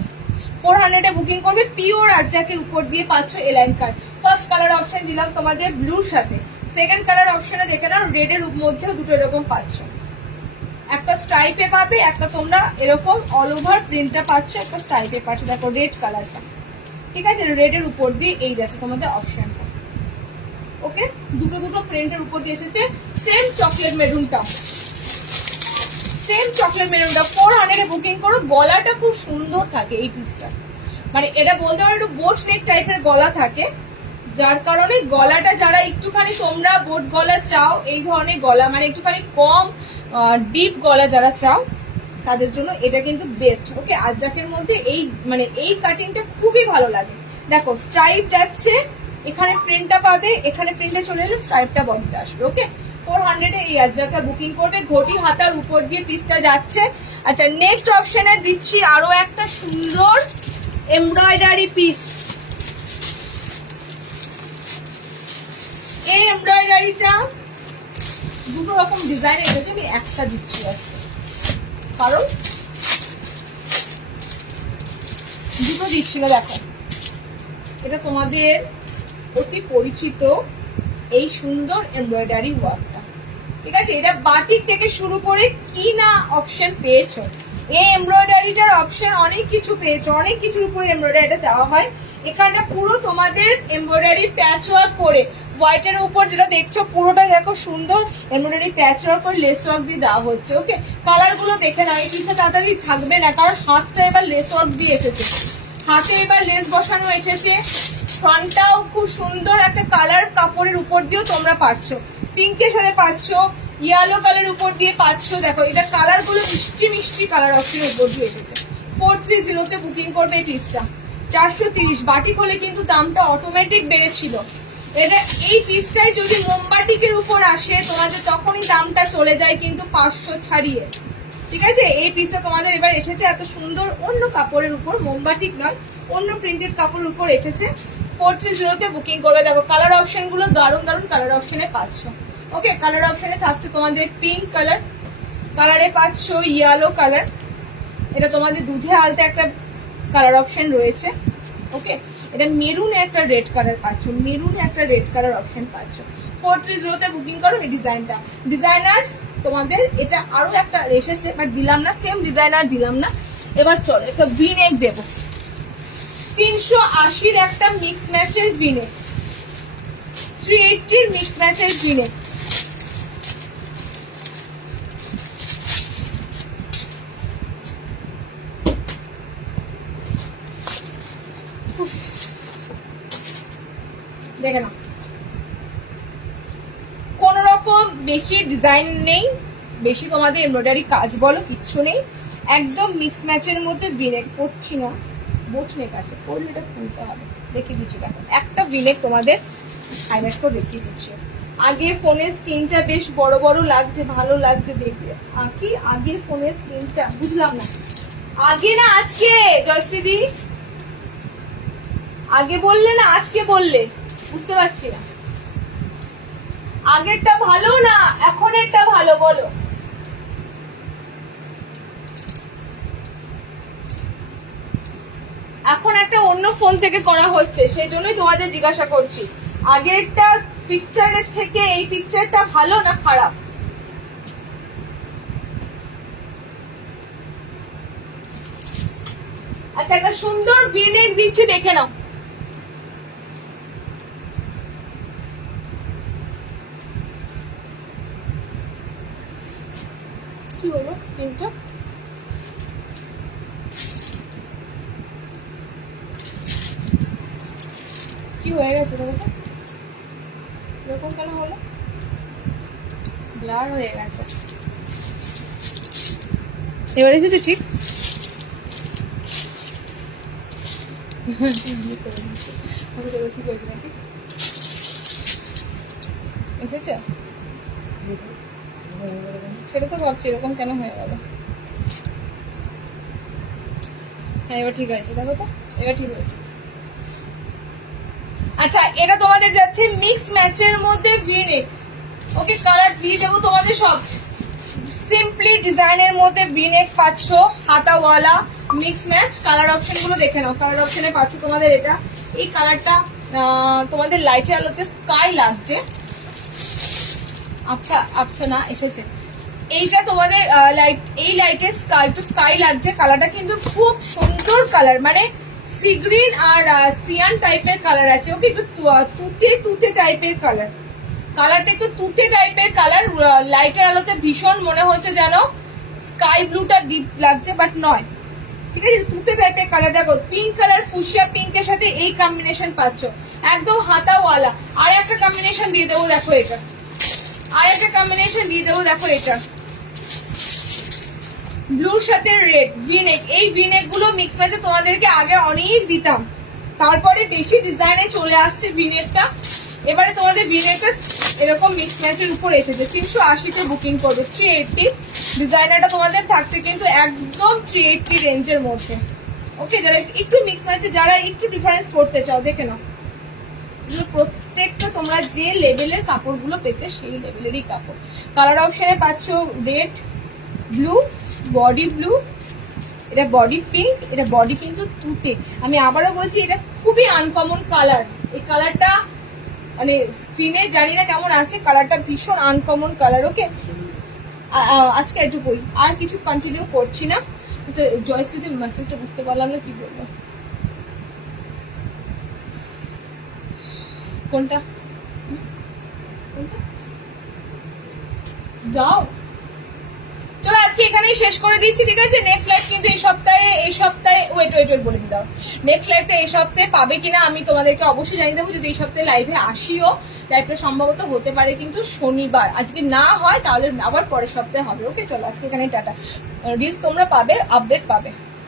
400 এ বুকিং করবে, পিওর আজরাকের উপর দিয়ে পাচ্ছ align card. First colour option দিলাম তোমাদের ব্লুর সাথে, সেকেন্ড কালার অপশনে দেখে নাও রেড এর মধ্যেও দুটো এরকম পাচ্ছ, একটা স্ট্রাইপে পাবে, একটা তোমরা এরকম অল ওভার প্রিন্টটা পাচ্ছ, একটা স্ট্রাইপে পাচ্ছ, দেখো রেড কালারটা, ঠিক আছে, রেড এর উপর দিয়ে এই যাচ্ছে তোমাদের অপশনটা। ওকে, দুটো প্রিন্টের উপর দিয়ে এসেছে। সেম চকলেট মেরুনটা 400 এ বুকিং করো। গলাটা খুব সুন্দর থাকে এই পিসটা, মানে এটা বলতে পারো একটু বোট নেক টাইপের গলা থাকে, যার কারণে গলাটা যারা একটুখানি তোমরা বোট গলা চাও, এই ধরনের গলা মানে একটুখানি কম ডিপ গলা যারা চাও তাদের জন্য এটা কিন্তু বেস্ট। ওকে, আজরাকের মধ্যে এই মানে এই কাটিংটা খুবই ভালো লাগে। দেখো স্ট্রাইপ যাচ্ছে, এখানে প্রিন্টটা পাবে, এখানে প্রিন্টে চলে এলে স্ট্রাইপটা বডিতে আসবে। ওকে, 400 এ এই আজরাকটা বুকিং করবে, ঘটি হাতার উপর দিয়ে পিসটা যাচ্ছে। আচ্ছা, নেক্সট অপশনে দিচ্ছি আরো একটা সুন্দর এমব্রয়ডারি পিস। এই এমব্রয়ডারিটা দুটো রকম ডিজাইন এসেছে, আমি একটা দিচ্ছি আজকে, কারণ দুটো দিচ্ছিল। দেখো এটা তোমাদের অতি পরিচিত এই সুন্দর এমব্রয়ডারি ওয়ার্কটা, ঠিক আছে, এটা বাটিক থেকে শুরু করে কি না অপশন পেয়েছো, এই এমব্রয়ডারিটার অপশন অনেক কিছু পেয়েছো, অনেক কিছুর উপরে এমব্রয়ডারিটা দেওয়া হয়। এখানে পুরো তোমাদের এমব্রয়ডারি প্যাচ ওয়ার্ক করে হোয়াইটের উপর যেটা দেখছো পুরোটা দেখো সুন্দর এমব্রয়ডারি প্যাচ ওয়ার্ক করে লেস ওয়ার্ক দিয়ে দেওয়া হচ্ছে। ওকে, কালার গুলো দেখে নাও, এই পিসে তাড়াতাড়ি থাকবে না, কারণ হাতটা এবার লেস ওয়ার্ক দিয়ে এসেছে, হাতে এবার লেস বসানো এসেছে। ফ্রন্টটাও খুব সুন্দর একটা কালার কাপড়ের উপর দিয়েও তোমরা পাচ্ছ, পিঙ্কের সাথে পাচ্ছ, ইয়েলো কালার উপর দিয়ে পাচ্ছ। দেখো এটা কালার গুলো মিষ্টি মিষ্টি কালার অপশনের উপর দিয়ে এসেছে। 430 তে বুকিং করবে এই পিসটা, 430। বাটিক হলে কিন্তু দামটা অটোমেটিক বেড়েছিল, এটা এই পিসটাই যদি মোমবাটিকের উপর আসে তোমাদের তখনই দামটা চলে যায় কিন্তু 500 ছাড়িয়ে, ঠিক আছে। এই পিসটা তোমাদের এবার এসেছে এত সুন্দর অন্য কাপড়ের উপর, মোমবাটিক নয়, অন্য প্রিন্টেড কাপড়ের উপর এসেছে। 430 তে বুকিং করবে। দেখো কালার অপশন গুলো দারুণ দারুণ কালার অপশনে পাচ্ছ। ওকে, কালার অপশনে থাকছে তোমাদের পিঙ্ক কালার, কালারে পাচ্ছ ইয়েলো কালার, এটা তোমাদের দুধে আলতে একটা কালার অপশন রয়েছে। ওকে, এটা মেরুনে একটা রেড কালার পাচ্ছ, মেরুনে একটা রেড কালার অপশন পাচ্ছ। 430 তে বুকিং করো এই ডিজাইনটা। ডিজাইনার তোমাদের এটা আরো একটা এসেছে, বাট দিলাম না, সেম ডিজাইনার দিলাম না। এবার চলো একটা ভিনেক দেবো, 380 একটা মিক্স ম্যাচের ভিনেক, 380 মিক্স ম্যাচের ভিনেক। দেখে না, কোন রকম বেশি ডিজাইন নেই, বেশি তোমাদের এমব্রয়ডারি কাজ বলো কিচ্ছু নেই, একদম মিক্স ম্যাচের মধ্যে ভিনেক পড়ছি না, বোট নেক আছে, পড়লে এটা খুলতে হবে, দেখিয়ে দিচ্ছি। দেখো একটা ভিনেক তোমাদের হাইলাইট করে দেখিয়ে দিচ্ছি। আগে ফোনের স্ক্রিনটা বেশ বড় বড় লাগছে, ভালো লাগছে দেখতে, কি আগে ফোনের স্ক্রিনটা বুঝলাম না, আগে না আজকে জয়শ্রীদি, আগে বললে না আজকে বললে, বুঝতে পারছি না, আগেরটা ভালো না এখনেরটা ভালো বলো? এখন একটা অন্য ফোন থেকে করা হচ্ছে, সেই জন্যই তোমাদের জিজ্ঞাসা করছি, আগেরটা পিকচারের থেকে এই পিকচারটা ভালো না খারাপ? আচ্ছা একটা সুন্দর ভিনেক দিচ্ছি, দেখে নাও। কি হলো স্ক্রিনটা? কি হয়ে গেছে দেখো তো, এরকম কেন হলো? ব্লার হয়ে গেছে, এবার এসেছে ঠিক? ঠিক হয়েছে নাকি? এসেছে? সেটা তো ভাবছি এরকম কেন হয়ে গেল। হ্যাঁ এবার ঠিক আছে, দেখো তো এবার ঠিক হয়েছে। আচ্ছা এটা তোমাদের যাচ্ছে মিক্স ম্যাচের মধ্যে ভিনেক, ওকে কালার দিয়ে দেবো তোমাদের সব। সিম্পলি ডিজাইনের মধ্যে ভিনেক পাচ্ছ, হাতাওয়ালা মিক্স ম্যাচ। কালার অপশন গুলো দেখে নাও, কালার অপশনে পাচ্ছ তোমাদের এটা, এই কালারটা তোমাদের লাইটের আলোতে স্কাই লাগছে, আচ্ছা আচ্ছা না এসেছে, এইটা তোমাদের লাইট, এই লাইটে স্কাই টু স্কাই লাগছে, কালারটা কিন্তু খুব সুন্দর কালার, মানে সি গ্রিন আর সিয়ান টাইপের কালার আছে, ওকে একটু তুতে তুতে টাইপের কালার, কালারটা একটু তুতে টাইপের কালার, লাইটের আলোতে ভীষণ মনে হচ্ছে যেন স্কাই ব্লুটা ডিপ লাগছে, বাট নয়, ঠিক আছে, তুতে টাইপের কালার। দেখো পিঙ্ক কালার, ফুশিয়া পিঙ্কের সাথে এই কম্বিনেশন পাচ্ছ, একদম হাতাওয়ালা। আর একটা কম্বিনেশন দিয়ে দেবো, দেখো এটা, আর একটা কম্বিনেশন দিয়ে দেবো, দেখো এটা ব্লুর সাথে রেড ভিনেক। এই ভিনেক গুলো মিক্স ম্যাচে তোমাদেরকে আগে অনেক দিতাম, তারপরে বেশি ডিজাইনে চলে আসছে ভিনেকটা, এবারে তোমাদের ভিনেকটা এরকম মিক্স ম্যাচের উপর এসেছে। 380 তে বুকিং করবে, 380 ডিজাইনারটা তোমাদের থাকছে কিন্তু একদম 380 রেঞ্জের মধ্যে। ওকে যারা একটু মিক্স ম্যাচে, যারা একটু ডিফারেন্স করতে চাও দেখে নাও, প্রত্যেকটা তোমরা যে লেভেলের কাপড়গুলো পেতে সেই লেভেলেরই কাপড়। কালার অপশনে পাচ্ছ রেড, ব্লু, বডি ব্লু, এটা বডি পিঙ্ক, এটা বডি কিন্তু তুতে। আমি আবারও বলছি এটা খুবই আনকমন কালার, এই কালারটা মানে স্ক্রিনে জানি না কেমন আসছে, কালারটা ভীষণ আনকমন কালার। ওকে আজকে এটুকুই, আর কিছু কন্টিনিউ করছি না। জয়শ্রীদি মেসেজটা বুঝতে পারলাম না কি বললো, কোনটা যাও, চলো আজকে এখানেই শেষ করে দিচ্ছি, ঠিক আছে। নেক্সট লাইভ কিন্তু এই সপ্তাহে ওয়েট বলে দিই, দাও নেক্সট লাইভটা এই সপ্তাহে পাবে কিনা আমি তোমাদেরকে অবশ্যই জানিয়ে দেবো, যদি এই সপ্তাহে লাইভে আসিও, লাইভটা সম্ভবত হতে পারে কিন্তু শনিবার, আজকে না হয় তাহলে আবার পরের সপ্তাহে হবে। ওকে চলো আজকে এখানেই টাটা, রিলস তোমরা পাবে, আপডেট পাবে।